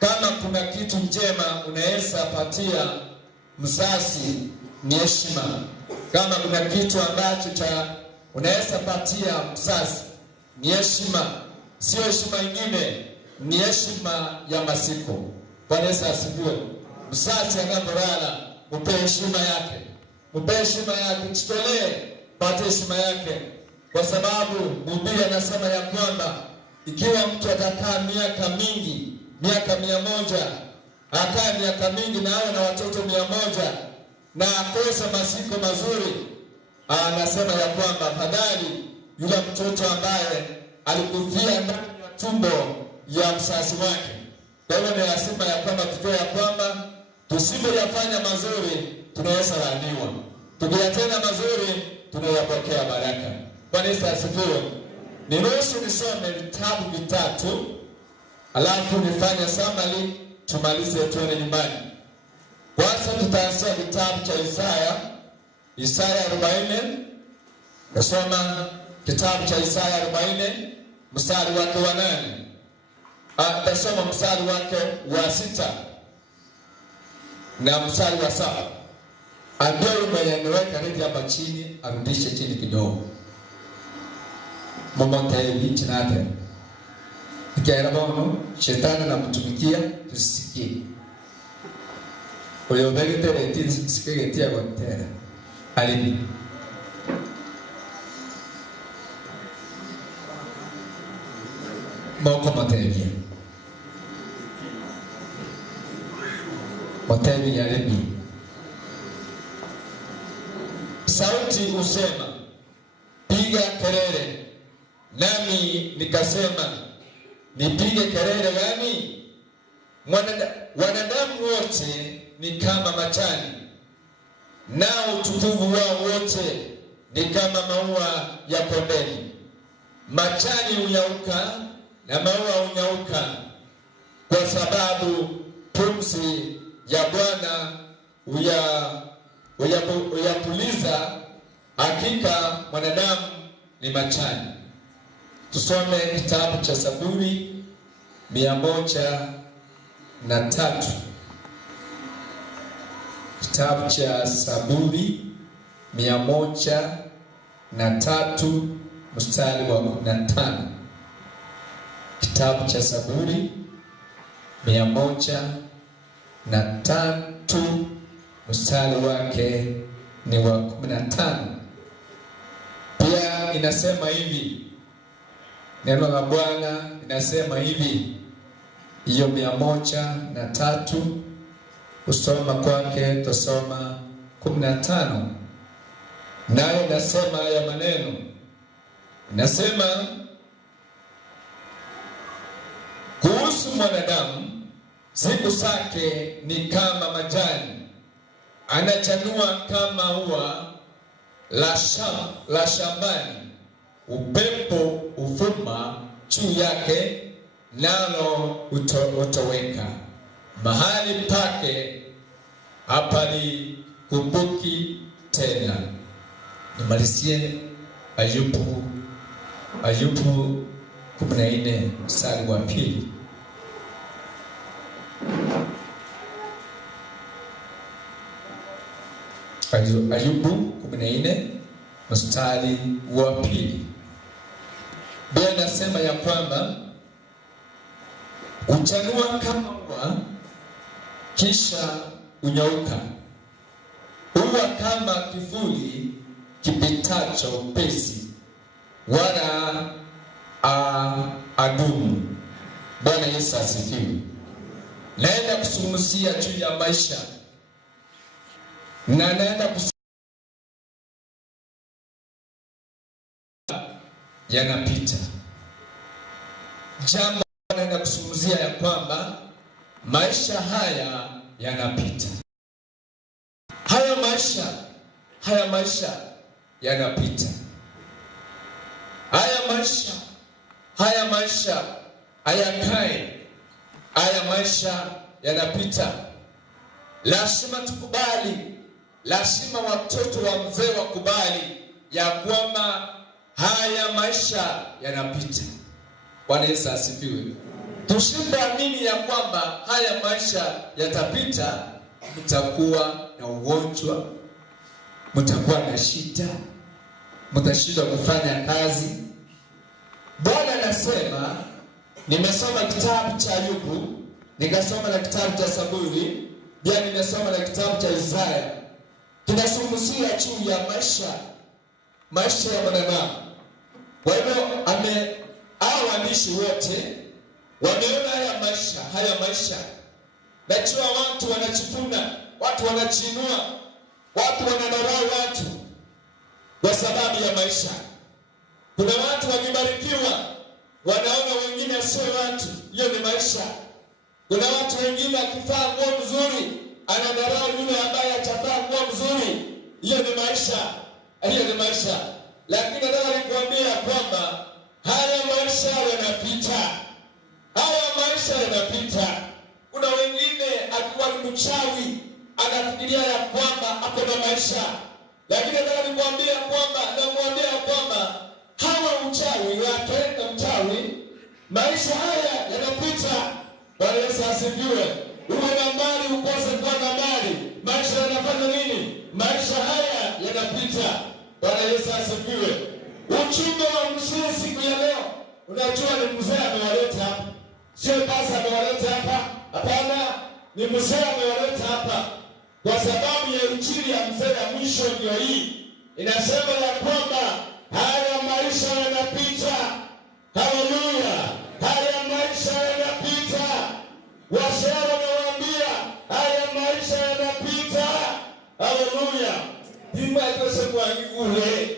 kama kuna kitu njema unaweza patia mzazi ni heshima. Kama kuna kitu ambacho cha unaweza patia mzazi ni heshima. Sio heshima nyingine, ni heshima ya masiko. Bwana Yesu asifiwe. Mzazi anapolala, mpe heshima yake. Mpe heshima yake, jitolee pate heshima yake. Kwa sababu Biblia anasema ya kwamba ikiwa mtu atakaa miaka mingi, miaka 100, akae miaka mingi na awe na watoto 100 na akose masiko mazuri, anasema ya kwamba afadhali yule mtoto ambaye alikufia ndani ya tumbo ya mzazi wake. Kwa hivyo ni lazima ya kwamba tujue ya kwamba tusipoyafanya mazuri tunaweza laaniwa, tukiyatenda mazuri tunayapokea baraka. Bwana Yesu asifiwe. Niruhusu nisome vitabu vitatu, alafu nifanye summary, tumalize tuende nyumbani. Kwanza tutaanzia kitabu cha Isaya 40. Nasoma kitabu cha Isaya 40 mstari wake wa 8. Tasoma mstari wake wa 6 na mstari wa 7. Ndio umeyaniweka redi hapa chini, arudishe chini kidogo. Mama hivi chinate. Ikiera bono, shetani anamtumikia tusikie. Ule ubegete redi sikigetia kwa tena. Alibi. Moko materia. Materia alibi. Sauti usema, piga kelele. Nami nikasema, nipige kelele gani? Wanadamu wote ni kama majani, nao utukufu wao wote ni kama maua ya kondeni. Majani hunyauka na maua hunyauka, kwa sababu pumzi ya Bwana huyapuliza. Hakika mwanadamu ni majani. Tusome kitabu cha Zaburi 103. Kitabu cha Zaburi 103 mstari wa 15. Kitabu cha Zaburi 103 mstari wake ni wa 15. Pia inasema hivi, neno la Bwana inasema hivi, hiyo 103 usoma kwake tusoma 15. Nayo inasema haya maneno, inasema kuhusu mwanadamu, siku zake ni kama majani, anachanua kama ua la shambani, upepo uvuma juu yake, nalo utoweka, mahali pake hapalikumbuki tena. Nimalizie Ayubu 14 mstari wa 2. Ayubu 14 mstari wa 2. Biblia inasema ya kwamba uchanua kama ua kisha unyauka, huwa kama kivuli kipitacho upesi, wala adumu. Bwana Yesu asifiwe. Naenda kusumusia juu ya maisha na naenda yanapita. Jambo naenda kusumuzia ya kwamba maisha haya yanapita. Haya maisha yanapita. Haya maisha hayakai. Haya maisha yanapita. Lazima tukubali, lazima watoto wa mzee wakubali ya kwamba haya maisha yanapita. Bwana Yesu asifiwe. Tusipoamini ya kwamba haya maisha yatapita, mtakuwa na ugonjwa, mtakuwa na shida, mtashindwa kufanya kazi. Bwana anasema, nimesoma kitabu cha Ayubu, nikasoma na kitabu cha Zaburi, pia nimesoma na kitabu cha Isaya. Tunazungumzia juu ya maisha ya mwanadamu. Kwa hivyo hao waandishi wote wameona haya maisha. Najua watu wanajivuna, watu wanajinua, watu wanadharau watu kwa sababu ya maisha. Kuna watu wakibarikiwa wanaona wengine sio watu, hiyo ni maisha. Kuna watu wengine akivaa nguo mzuri anadharau yule ambaye hajavaa nguo mzuri, hiyo ni maisha. Lakini nataka nikwambie kwamba haya maisha yanapita. Kuna wengine akiwa ni mchawi anafikiria ya kwamba ako na maisha, lakini nataka nikwambie kwamba hawa uchawi wake na mchawi, maisha haya yanapita. Bwana Yesu asifiwe. Uwe na mali ukose kuwa na mali, maisha yanafanya nini? Maisha haya yanapita. Bwana Yesu asifiwe. Ujumbe wa mzee siku ya leo, unajua ni mzee amewaleta hapa, sio pasa amewaleta hapa. Hapana, ni mzee amewaleta hapa kwa sababu ya injili ya mzee ya mwisho. Ndio hii inasema ya kwamba haya maisha yanapita. Haleluya, haya maisha yanapita. Washara nawaambia haya maisha yanapita. Haleluya. Hima itose mwangigule.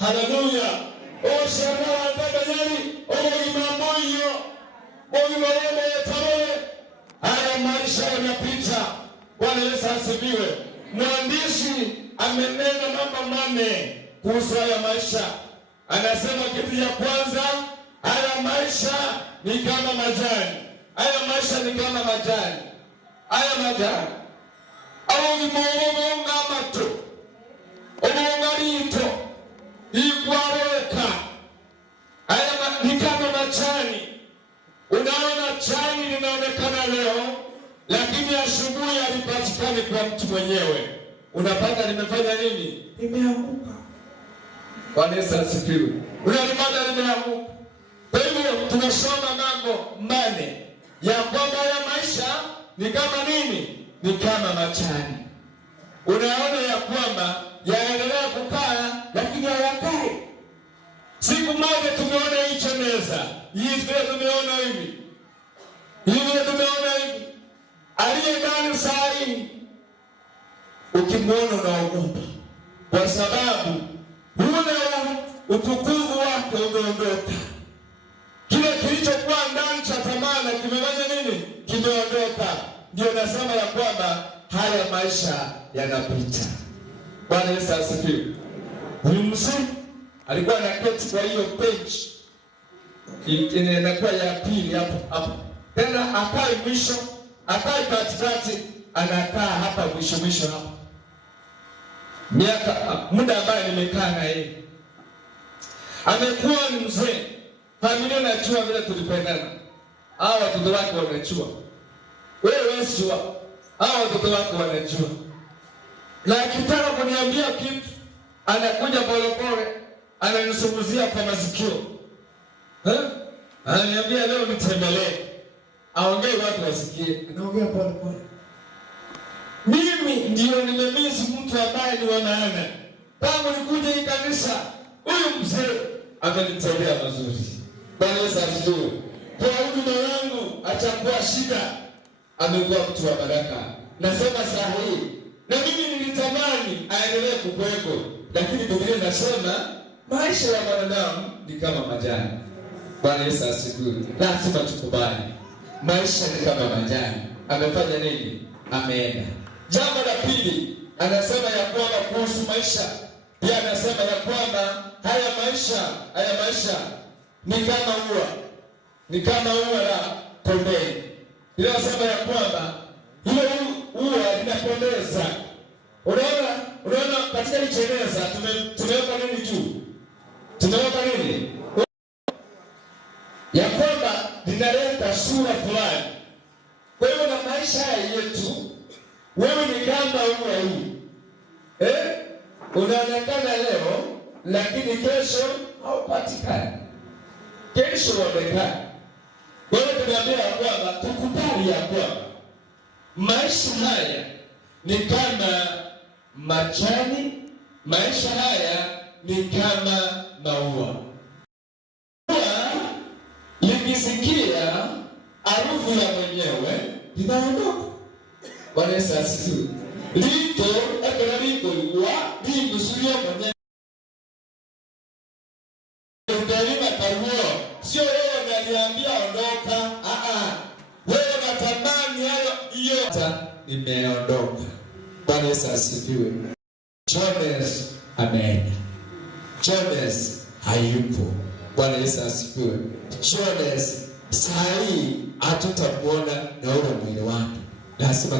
Haleluya. Oshana watabanyani omogimamoyo mogimamoyo yatabole. Haya maisha yanapita. Bwana Yesu asifiwe. Mwandishi amenena mambo 4 kuhusu haya maisha. Anasema kitu ya kwanza, haya maisha ni kama majani. Haya maisha ni kama majani. Haya majani au mwogo ngamato omongarito ikwareka. Haya ni kama majani. Unaona jani linaonekana leo, lakini asubuhi halipatikani kwa mtu mwenyewe. Unapata limefanya nini? Limeanguka. Bwana Yesu asifiwe. Unalipata limeanguka. Kwa hivyo tunasoma mambo 8 ya kwamba ya maisha ni kama nini? Ni kama majani. Unaona ya kwamba yaendelea kukaa lakini hayakai. Siku moja tumeona hii meza, hii tumeona hivi. Aliye ndani saa hii ukimwona unaogopa, kwa sababu huna utukufu wake umeondoka. Kile kilichokuwa ndani cha thamani kimefanya nini? Kimeondoka. Ndio nasema ya kwamba haya maisha yanapita. Bwana Yesu asifiwe. Huyu mzee alikuwa anaketi kwa hiyo page, inakuwa ya pili hapo. Tena akai mwisho, akai katikati, anakaa hapa mwisho hapa. Muda ambaye nimekaa na yeye, amekuwa ni mzee, Familia inajua vile tulipendana. Hao watoto wake wanajua. Wewe sio. Hao watoto wake wanajua. Na akitaka kuniambia kitu, anakuja pole, ananisunguzia kwa masikio. Ananiambia leo nitembelee. Aongee watu wasikie. Anaongea pole. Mimi ndio nimemisi mtu ambaye ni wa maana. Tangu nikuje hii kanisa, huyu mzee amenitendea mazuri. Bwana Yesu asifiwe. Kwa huduma yangu achakuwa shida, amekuwa mtu wa baraka. Nasema sahihi. Na mimi nilitamani aendelee kukweko, lakini Biblia inasema maisha ya mwanadamu ni kama majani. Bwana Yesu asifiwe. Lazima tukubali. Maisha ni kama majani. Amefanya nini? Ameenda. Jambo la pili, anasema ya kwamba kuhusu maisha, pia anasema ya kwamba haya maisha ni kama ua la kondeni. Bila anasema ya kwamba hilo ua linapendeza. Unaona katika lijeneza tumeweka nini juu? Tumeweka nini? Ya kwamba linaleta sura fulani. Kwa hiyo na maisha yetu, wewe ni kama ua hii. Unaonekana leo, lakini kesho haupatikani. Kesho waonekana. Kwa hiyo tunaambia ya kwamba tukubali ya kwamba maisha haya ni kama majani, maisha haya ni kama maua. Ua likisikia harufu ya mwenyewe linaondoka. Bwana Yesu asifiwe. Lito ekana liko ua lingusulia mwenyewe. Ndio karuo. Sio wewe unaniambia ondoka. Wewe unatamani hiyo nimeondoka. Bwana Yesu asifiwe. Jones ameenda. Jones hayupo. Bwana Yesu asifiwe. Jones sahi hatutamuona na ule mwili wake. Lazima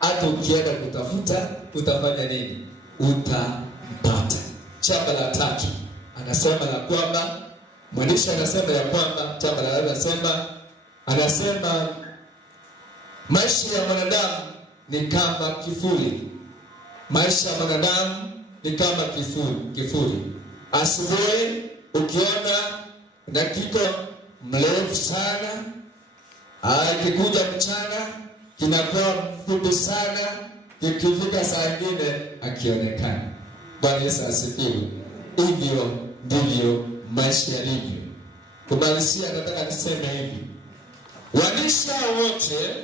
hata ukienda kutafuta utafanya nini? Utampata. Jambo la tatu anasema ya kwamba mwandishi anasema ya kwamba jambo la anasema maisha ya mwanadamu ni kama kifuri. Maisha ya mwanadamu ni kama kifuri. Asubuhi ukiona dakika mrefu sana, ikikuja mchana kinakuwa mfupi sana, kikifika saa nyingine akionekana. Bwana Yesu asifiwe. Hivyo ndivyo maisha yalivyo. Kumalizia nataka niseme hivi. Waandishi wote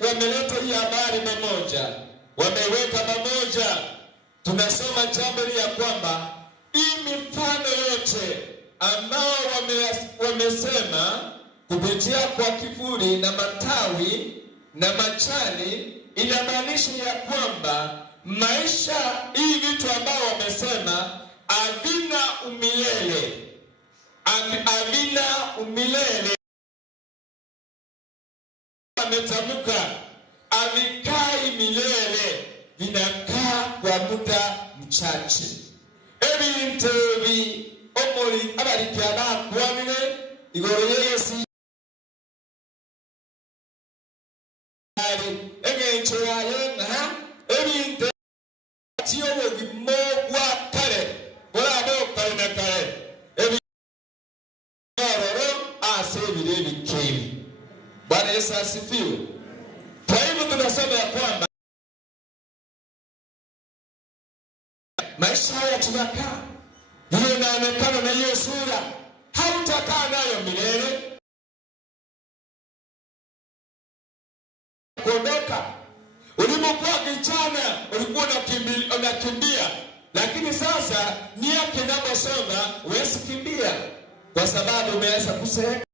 wameleta hii habari pamoja, wameweka pamoja. Tunasoma jambo hili ya kwamba hii mifano yote ambao wamesema kupitia kwa kivuli na matawi na majani, inamaanisha ya kwamba maisha hii vitu ambao wamesema havina umilele. Havina umilele. Ametamka havikai milele, vinakaa kwa muda mchache. Ebintu ebi omuli abalikyana kwamine igoro Yesu egencho yayo na ebintu tiyo gimogwa kale bolabo kale kale ebi asebile bikemi. Bwana Yesu asifiwe. Kwa hivyo tunasema ya kwamba maisha haya tunakaa vile inaonekana na hiyo sura, hautakaa nayo milele. Kuondoka. Ulipokuwa kijana ulikuwa unakimbia, lakini sasa miaka inaposonga huwezi kimbia kwa sababu umeweza kuseeka.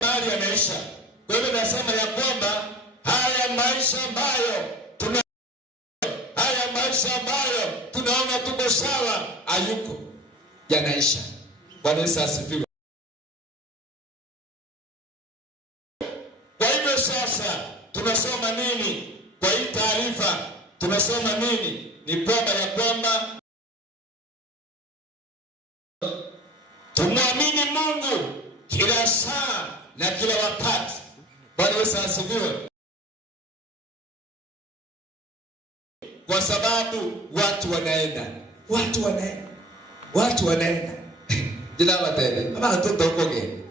Bali yanaisha. Kwa hivyo nasema ya kwamba haya maisha ambayo tunaona tuko sawa hayuko, yanaisha. Bwana Yesu asifiwe. Kwa hivyo sasa tunasoma nini kwa hii taarifa? tumesoma nini? Ni kwamba ya kwamba tumwamini Mungu kila saa na kila wakati. Bwana Yesu asifiwe. Kwa sababu watu wanaenda jina watende ama watoto huko geni,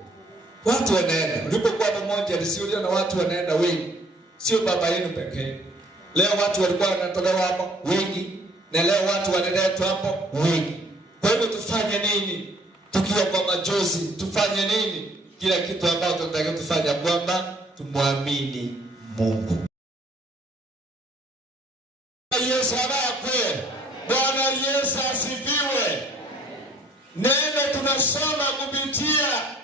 watu wanaenda. Ulipokuwa pamoja nisiulia na watu wanaenda wengi, sio baba yenu pekee. Leo watu walikuwa wanatolewa hapo wengi, na leo watu wanaletwa hapo wengi. Kwa hivyo tufanye nini? Tukiwa kwa majozi, tufanye nini? Kila kitu ambacho tunataka tufanye kwamba tumwamini Mungu. Yesu abakwe. Bwana Yesu asifiwe. Neno tunasoma kupitia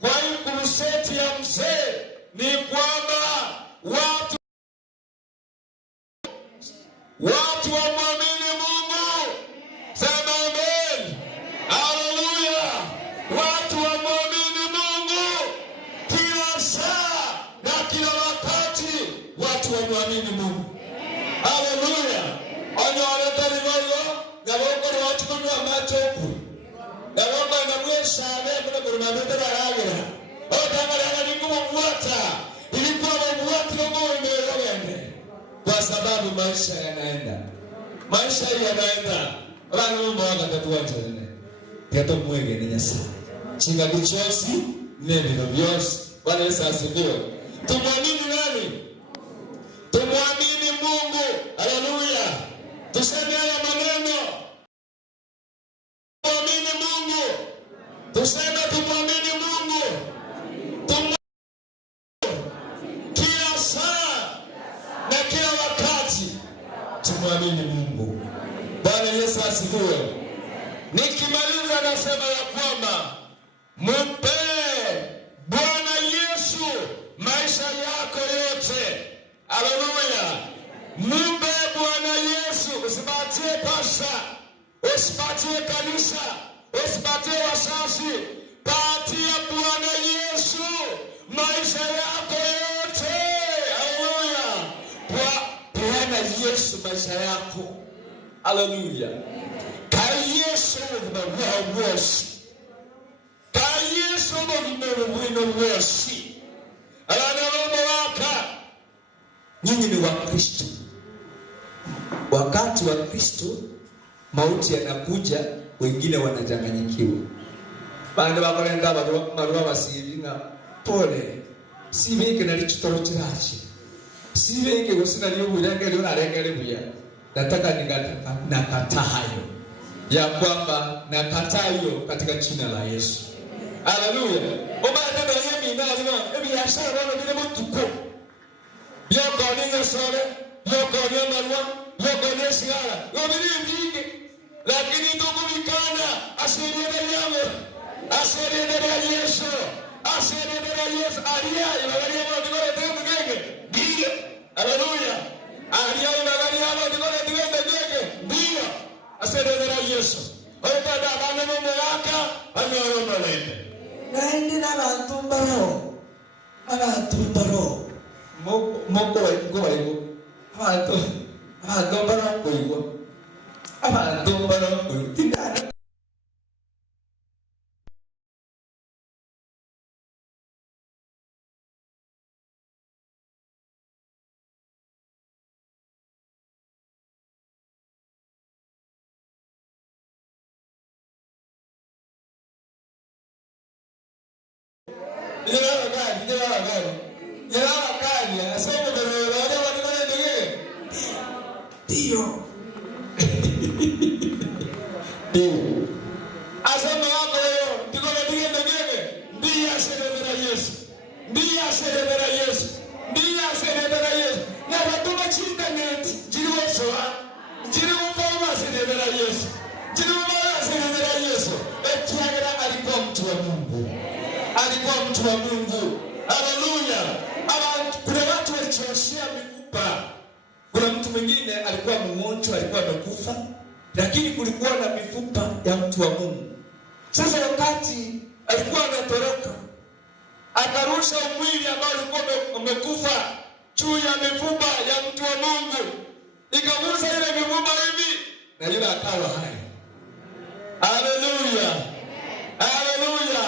kwa hii kuruseti ya mzee ni kwamba watu wamwamini Mungu. Sema amen. Haleluya. Watu wamwamini Mungu kila saa na kila wakati. Watu wamwamini Mungu. Haleluya. Onyoreta ligogo ngaboko watu kunywa macho huku. Ngaboko na mwesha na kuna mabendera yake. Otangala ni kumfuata. Ilikuwa mfuati kama imeeleweka. Kwa sababu maisha yanaenda. Maisha yanaenda. Abantu Mungu wakatatuacha nene. Teto mwege ni Nyasa. Chinga dichosi nebino byose. Bwana Yesu asifiwe. Tumwamini nani? Tumwamini Mungu. Haleluya. Tuseme haya maneno. Tumwamini Mungu. Tuseme tumwamini Mungu. Kila saa na kila wakati tumwamini Mungu. Bwana Yesu asifiwe. Nikimaliza nasema ya kwamba mpe Bwana Yesu maisha yako yote. Haleluya. Mpe Bwana Yesu. Usipatie pasta, usipatie kanisa, usipatie wazazi. Patia Bwana Yesu maisha yako yote. Haleluya. Bwana Yesu maisha yako. Haleluya. Kai Yesu mwa wosi. Kai Yesu mwa wosi. Waka. Nyinyi ni wa Kristo. Wakati wa Kristo mauti yanakuja, wengine wanachanganyikiwa. Bando bakolenda barua basiringa pole. Sibeke na lichitoro chirachi. Sibeke gusina liyo bulenge liyo narengele buya. Nataka nakataa hayo. Ya kwamba nakataa hiyo katika jina la Yesu. Haleluya. Obata na yemi na lazima ebi yashara na bile mutuko. Yoko ni sore, yoko ni marwa, yoko ni sigara. Ngobiri mbingi. Lakini ndugu vikana asiriende yamo. Asiriende ya Yesu. Asiriende ya Yesu. Alia ibalia mo dikore temu ngenge. Ndio. Haleluya. Alia ibalia mo dikore temu ndio. Asiriende ya Yesu. Opada bana mo mwaka anyoro malende. Naende na abantu baro. Moko waigo. Abantu baro kuigo. Abantu baro kuigo. Tindana. Dio. Asema hapo ndiko ndio ngeke. Ndiye aserevera Yesu. Ndiye aserevera Yesu. Ndiye aserevera Yesu. Na watuma internet jiriwesoa. Jiriwumva aserevera Yesu. Jiriwumva aserevera Yesu. Etiagera alikuwa mtu wa Mungu. Alikuwa mtu wa Mungu. Haleluya. Kuna watu walichoshia mifupa. Kuna mtu mwingine alikuwa mgonjwa, alikuwa amekufa, lakini kulikuwa na mifupa ya mtu wa Mungu. Sasa wakati alikuwa anatoroka, akarusha mwili ambao ulikuwa umekufa juu ya mifupa ya mtu wa Mungu. ikagusa ile mifupa hivi na yule akawa hai. Haleluya. Haleluya.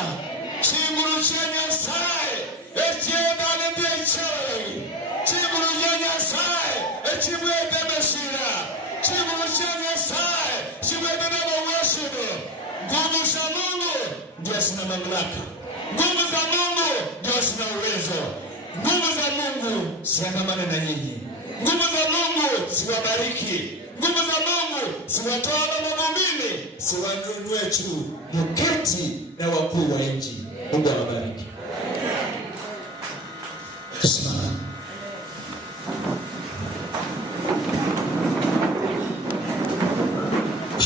Chimuru chenye sai echienda ndiye chai. Chimuru chenye sai echimwete meshira. Chimuru chenye sai chimwete na worship. Nguvu za Mungu ndio zina mamlaka. Nguvu za Mungu ndio zina uwezo. Nguvu za Mungu ziandamane na nyinyi. Nguvu za Mungu ziwabariki. Nguvu za Mungu ziwatoa mavumbini, ziwanunue juu, mketi na wakuu wa nchi. Mungu awabariki. Simama.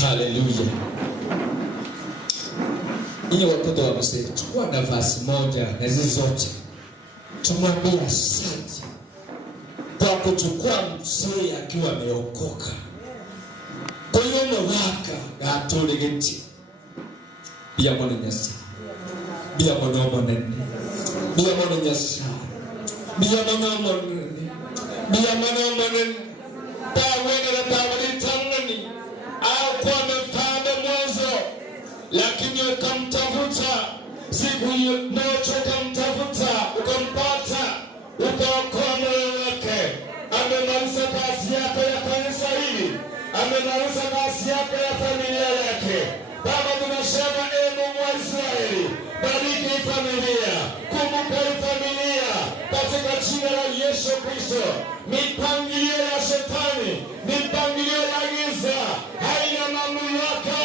Haleluya. Ninyi watoto wa mzee, chukua nafasi moja na hizi zote. Tumwambie asante kwa kuchukua mzee akiwa ameokoka. Kwa hiyo mwaka gatolegeti. Bia mwana nyasi. Bia mwana mwanene. Bia mwana nyasi. Bia mwana mwanene. Bia mwana mwanene. Tawene la tawali tangani. Au kwa mefanda mwanzo. Lakini ukamtafuta. Siku moja ukamtafuta. Ukampata. Ukaokoa moyo wake. Amemaliza kazi yake ya kanisa hili. Amemaliza kazi yake ya familia yake. Baba, tunasema Mungu wa Israeli, bariki familia, kumbuka familia katika jina la Yesu Kristo. Mipangilio ya shetani, mipangilio ya giza haina mamlaka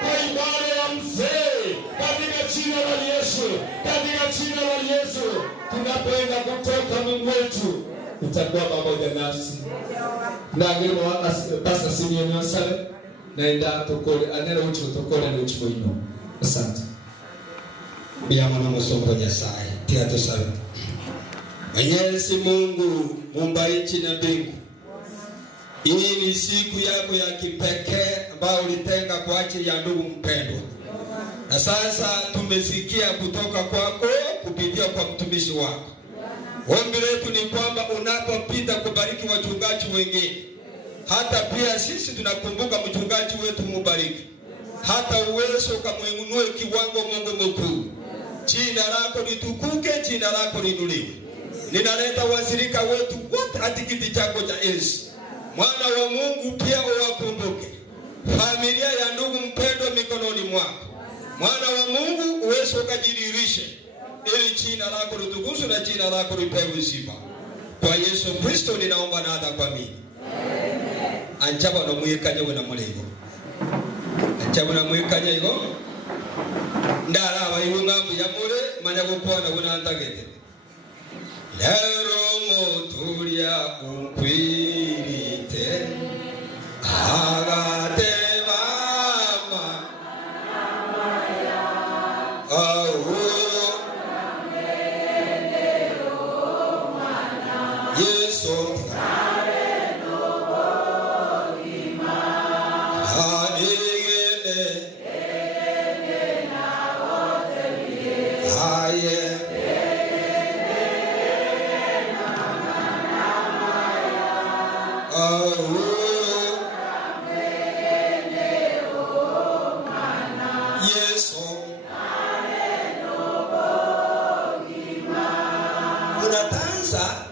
kwa ibada ya mzee katika jina la Yesu. Katika jina la Yesu tunapenda kutoka Mungu wetu, utakuwa pamoja nasi. Na ngiro pasa sini nyosale na enda tokole anera uchi tokole na uchi boino. Asante. Bia mwana msongo Nyasaye. Tia tusale. Mwenyezi Mungu muumba nchi na mbingu. Hii ni siku yako ya kipekee ambayo ulitenga kwa ajili ya ndugu mpendwa. Na sasa tumesikia kutoka kwako kupitia kwa mtumishi wako. Ombi letu ni kwamba unapopita kubariki wachungaji wengine, hata pia sisi tunakumbuka mchungaji wetu mubariki. Hata uwezo kamuinue kiwango Mungu mkuu. Jina lako litukuke, jina lako linuliwe. Ninaleta wazirika wetu wote hadi kiti chako cha enzi. Mwana wa Mungu pia uwakumbuke. Familia ya ndugu mpendwa mikononi mwako. Mwana wa Mungu uwezo kajidhihirishe. Ili jina lako litukuzwe na jina lako lipewe sifa. Kwa Yesu Kristo ninaomba na hata kwa mimi. Amen. Anchaba no mwikanye wena mulego. Anchaba na mwikanye igo. Ndara abayungambu ya mure manya gukwana wena antagete. Lero moturia unkwirite. Agate mama.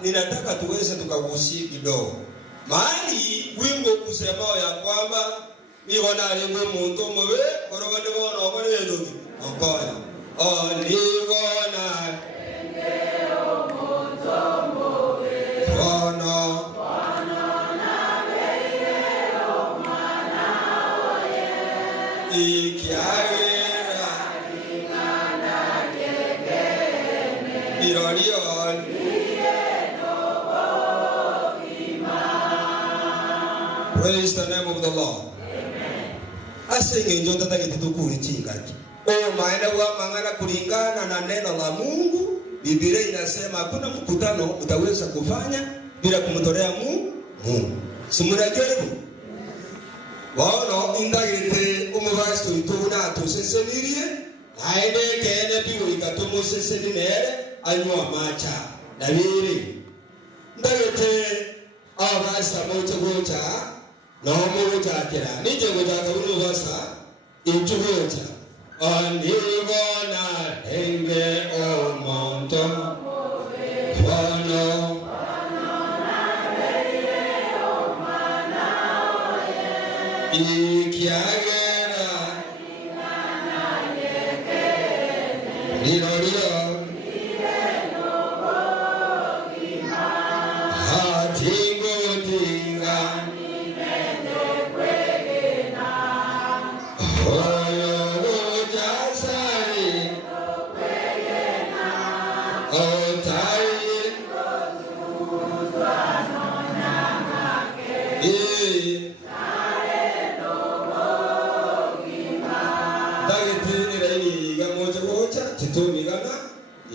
Ninataka tuweze tukagusia kidogo. Mahali wimbo kusemao ya kwamba niona alimwe muntu mwe koroga ni bona obone ndoki okoya. Niona engeo muntu mwe bona na beyo mwana oye ikiagera ingana kekene ironion. Praise the name of the Lord. Amen. Asinge njota takitutukuri chingaki. Maana wa mangana kulingana na neno la Mungu, Biblia inasema hakuna mkutano utaweza kufanya bila kumtolea Mungu. Simurajeribu. Waono indagite umubasito ituna atusesenirie, aende kene biwo ikatomo sesenimere anywa macha. Nabiri. Ndagite basa moja gocha na moja kira nije gocha kaburu basa inchu gocha anigona henge o mountain wano ikiagera niroriro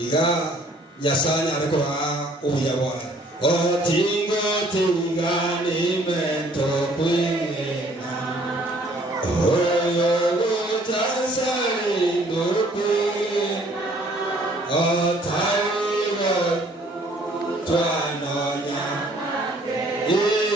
iga yasanya ariko ubuyawa tingo tinga ni mento kwingena oyo tasari ndoku taigo twanonya in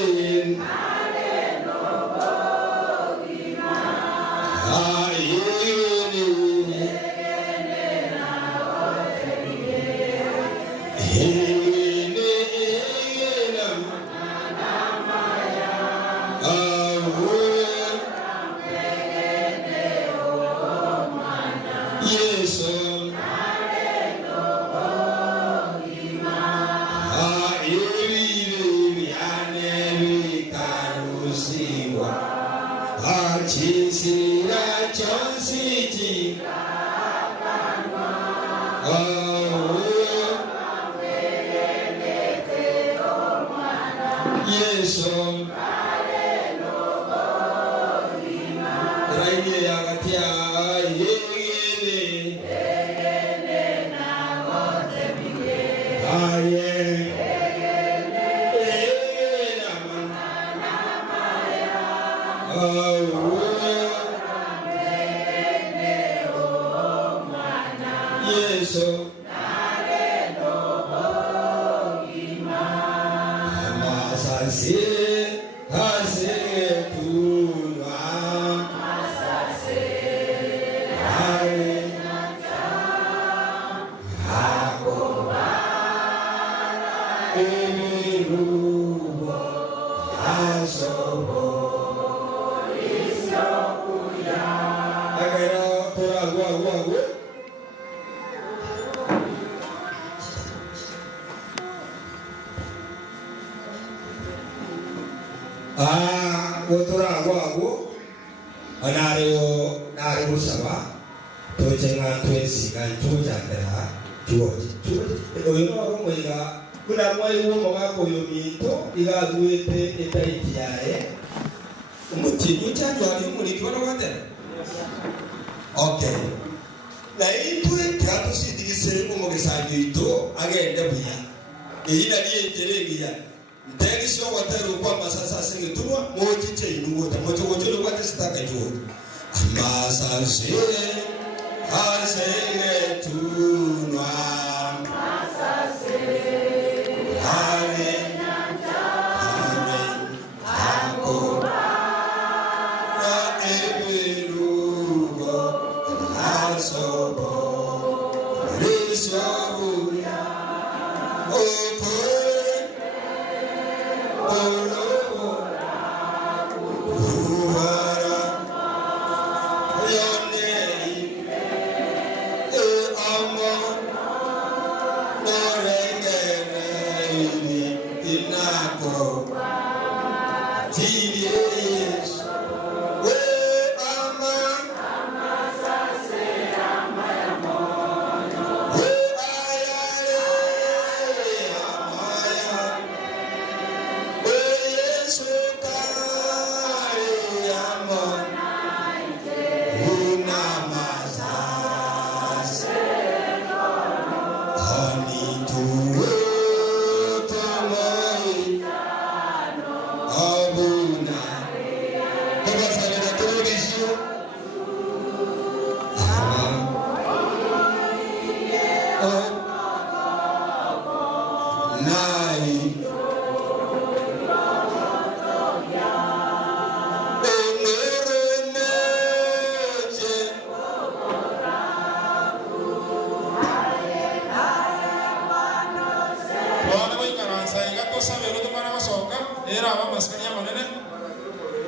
to sabe lo to mara masoka era aba maskani ya manene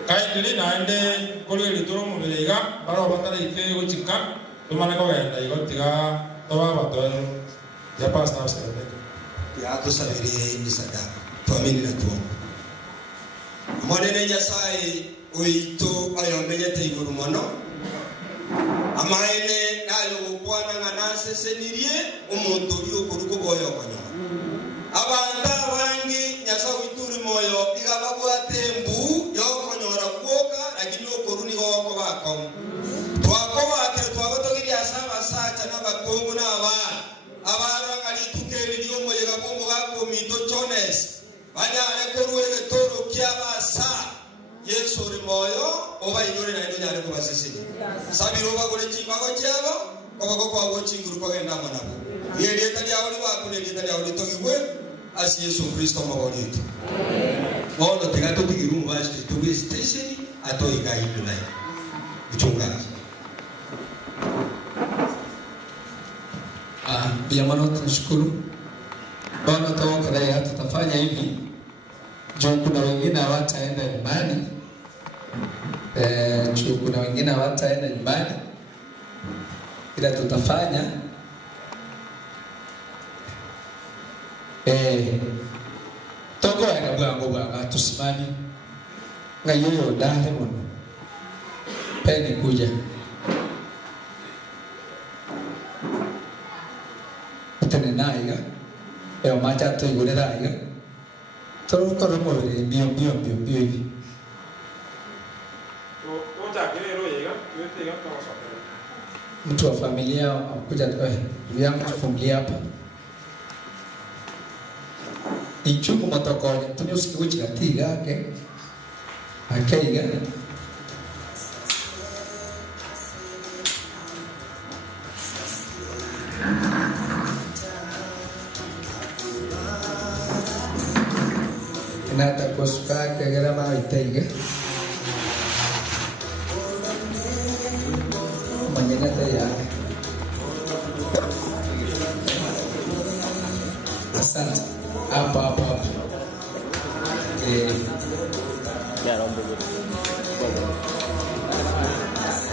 kaidili naende kole litoro mubilega baro batala ike gochika to mana ko enda igotiga to baba to ya pasta usebe ya to sabiri isada family na tuo monene Nyasaye oito ayo menyete iguru mono amaene nayo kwana nganase senirie umuntu uri okuruko boyo konyo abanda bangi Nyasaye uituri moyo igabagwate mbu yo konyora kuoka lakini okoruni goko bako twako bakire twagotogiri asaba sacha nabakongo naba abara ngali tukeri yo moyo gabongo gako mito chones banyare koruwe toro kiabasa Yesu uri moyo oba inyore na ndo nyare ko basisi sabiro bagore chimago cyabo obago kwa wochinguru ko genda manabo yeri tali awali bakune tali awali togibwe asi Yesu Kristo mabonito mondo tegato tigiru basi tubi station ato igaidu nayo mchungaji pia mano tunashukuru Bwana toka leo tutafanya hivi juu kuna wengine hawataenda nyumbani kuna wengine hawataenda nyumbani ila tutafanya toko enda bwango tusimami ngayoyo dale mono peni kuja tene naiga macha to igure daiga toro mo bio hivi mtu wa familia akuja ndugu yangu tufungulie hapa ichuku matokonya tunyuski kuchika tiga yake akaiga nata kosuka kagera ma itaiga manyana taya asante hapa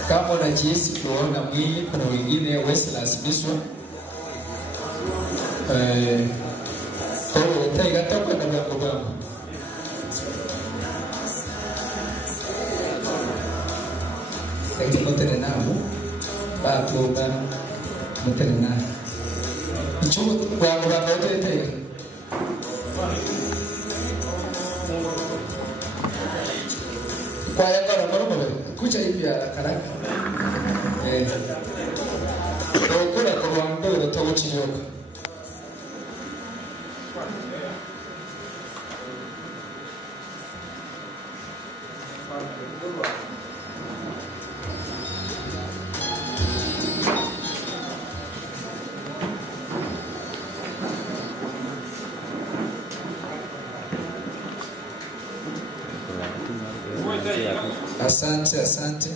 kama unajihisi kuona mwili kuna wengine wesilazimishwa taiga toka na bwangu Eki motene nabo batoga motene na ichuo kwa ngoto ete kwa yanga na moro kucha hivi haraka okora kwa ndo to chiyoka Asante.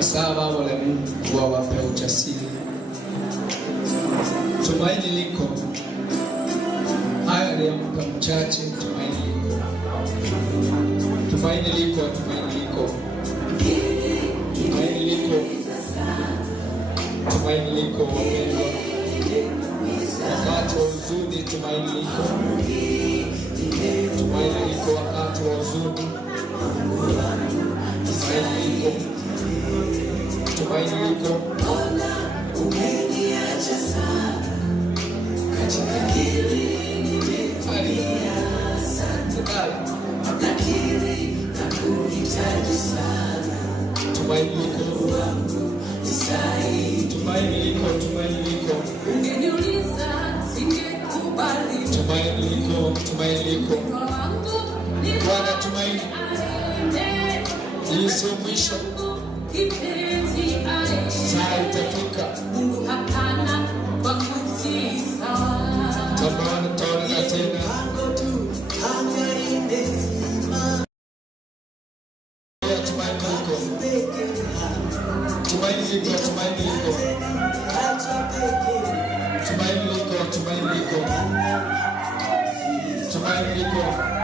Sawa wale Mungu awape ujasiri. Tumaini liko. Haya leo muda mchache tumaini liko. Tumaini liko. Wapendwa. Wakati wa huzuni tumaini liko. Wakati wa huzuni. Tumaini liko. Umeniacha sana katika hili nimelia sana nakiri nakuhitaji sana tumaini liko tumaini liko ungeniuliza singekubali tumaini liko Bwana tumaini Hii sio mwisho. Saa itafika. Tutaona tena. Tumaini liko.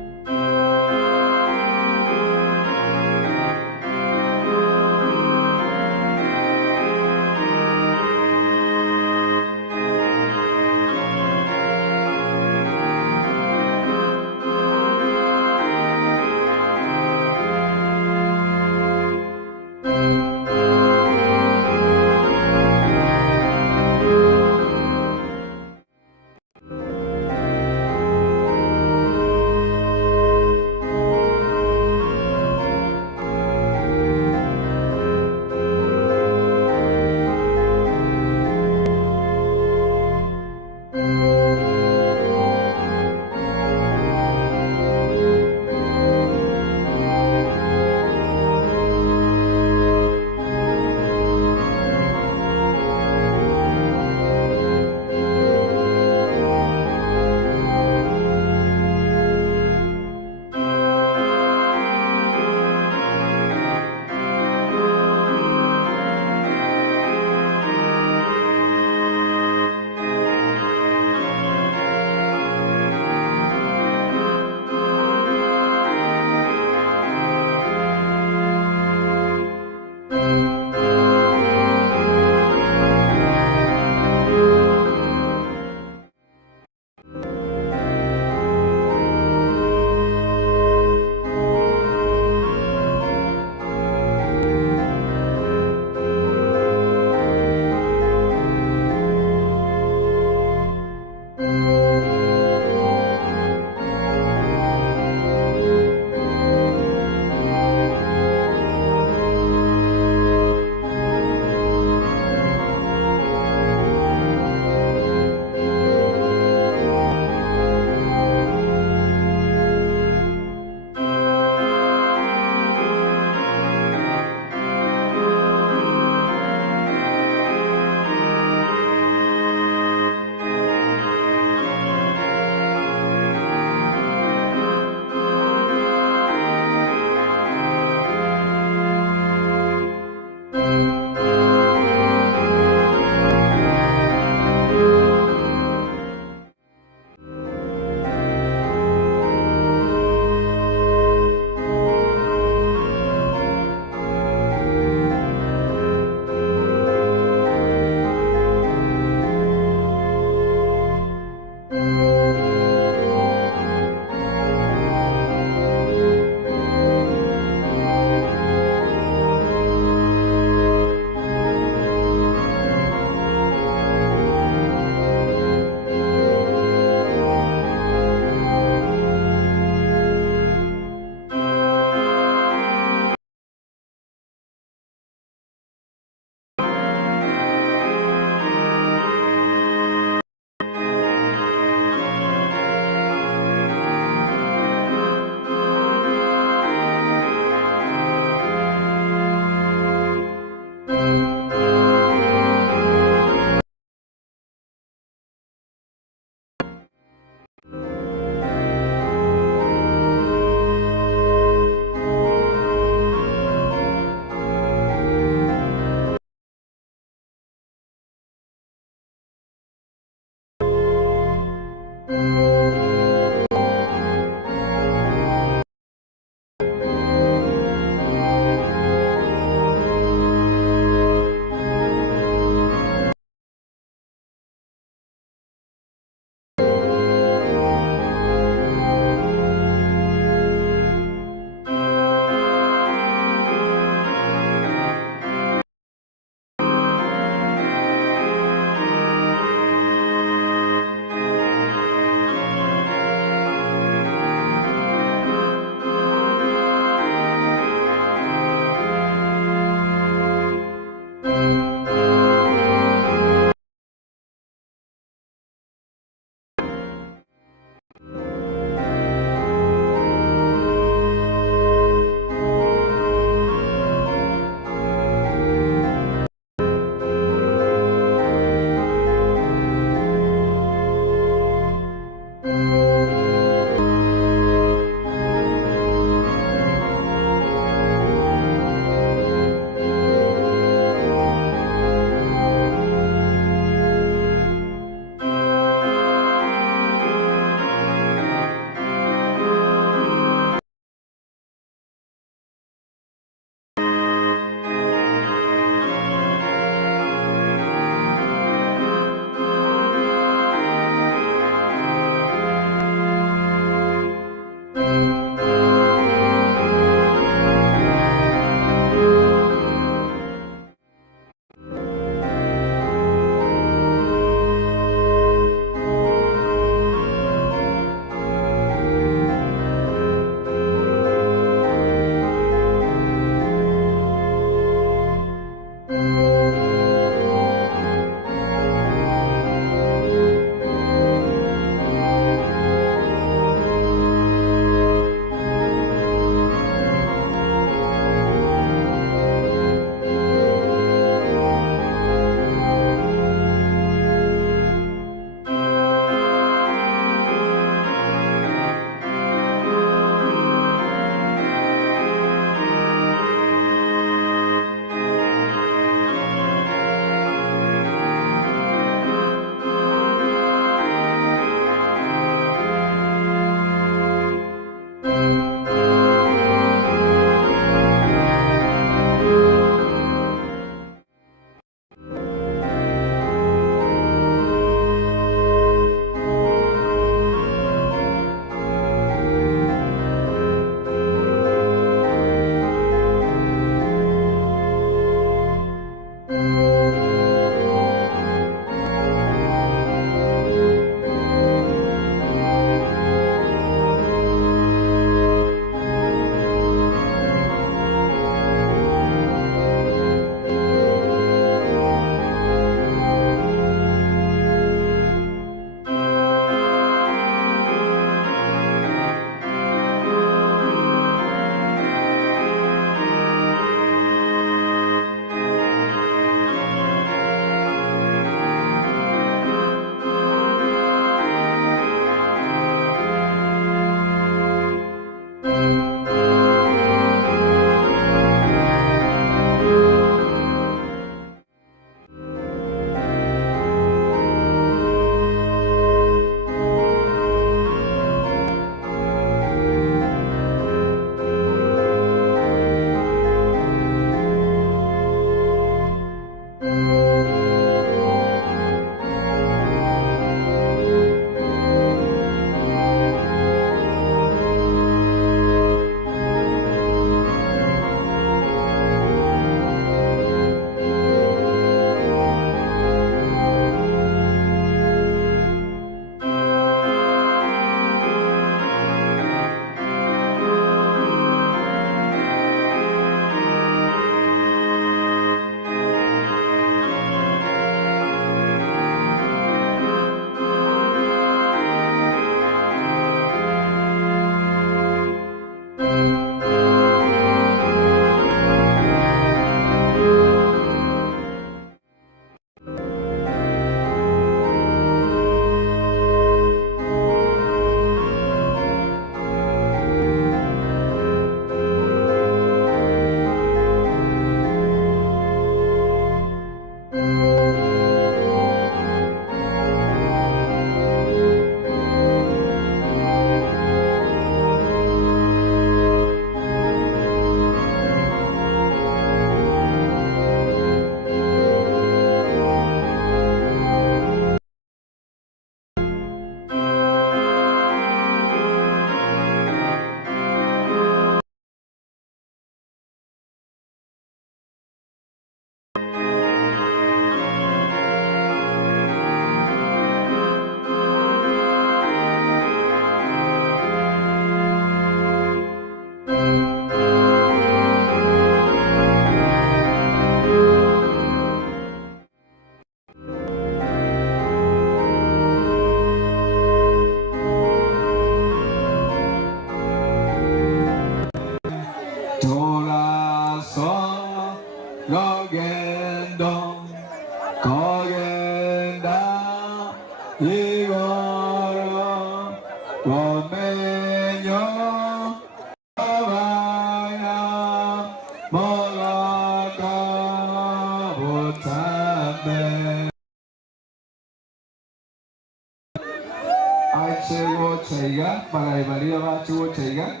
Aichego Chaiga, para María Bachugo Chaiga.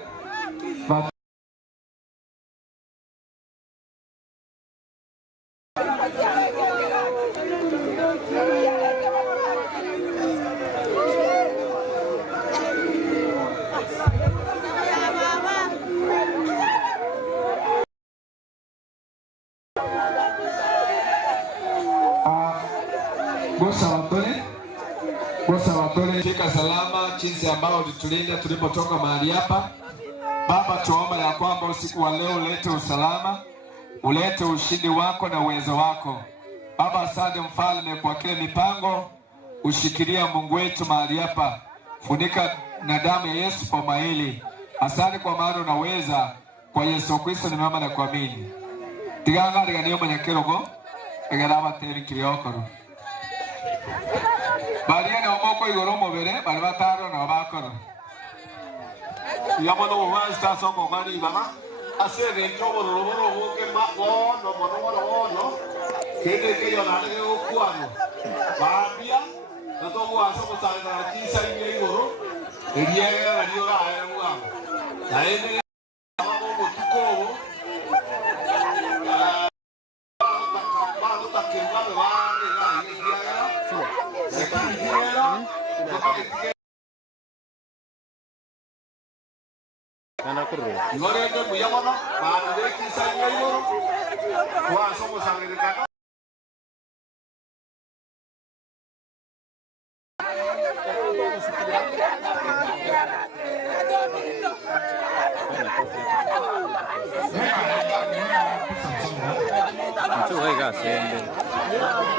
Fika salama jinsi ambao ulitulinda tulipotoka mahali hapa. Baba, tuomba ya kwamba usiku wa leo ulete usalama, ulete ushindi wako na uwezo wako. Baba, asante mfalme kwa kile mipango ushikilia Mungu wetu mahali hapa. Funika na damu ya Yesu kwa maili. Asante kwa maana unaweza, kwa Yesu Kristo nimeomba na kuamini. Tiganga liganio manyakerogo, egaraba teri kiliokoro. Baria na omoko igoro mobere bari bataro na bakoro yamo no wasta so ko mari baba asere njobo roboro ke mako no mono no kede ke yo na le okuano babia no to wa so sale na kisa ni igoro eriega na dio ra era na ene mamo mutuko Igorende muyamono baadhi kisa igoro kwa somo sangereka Itu kayak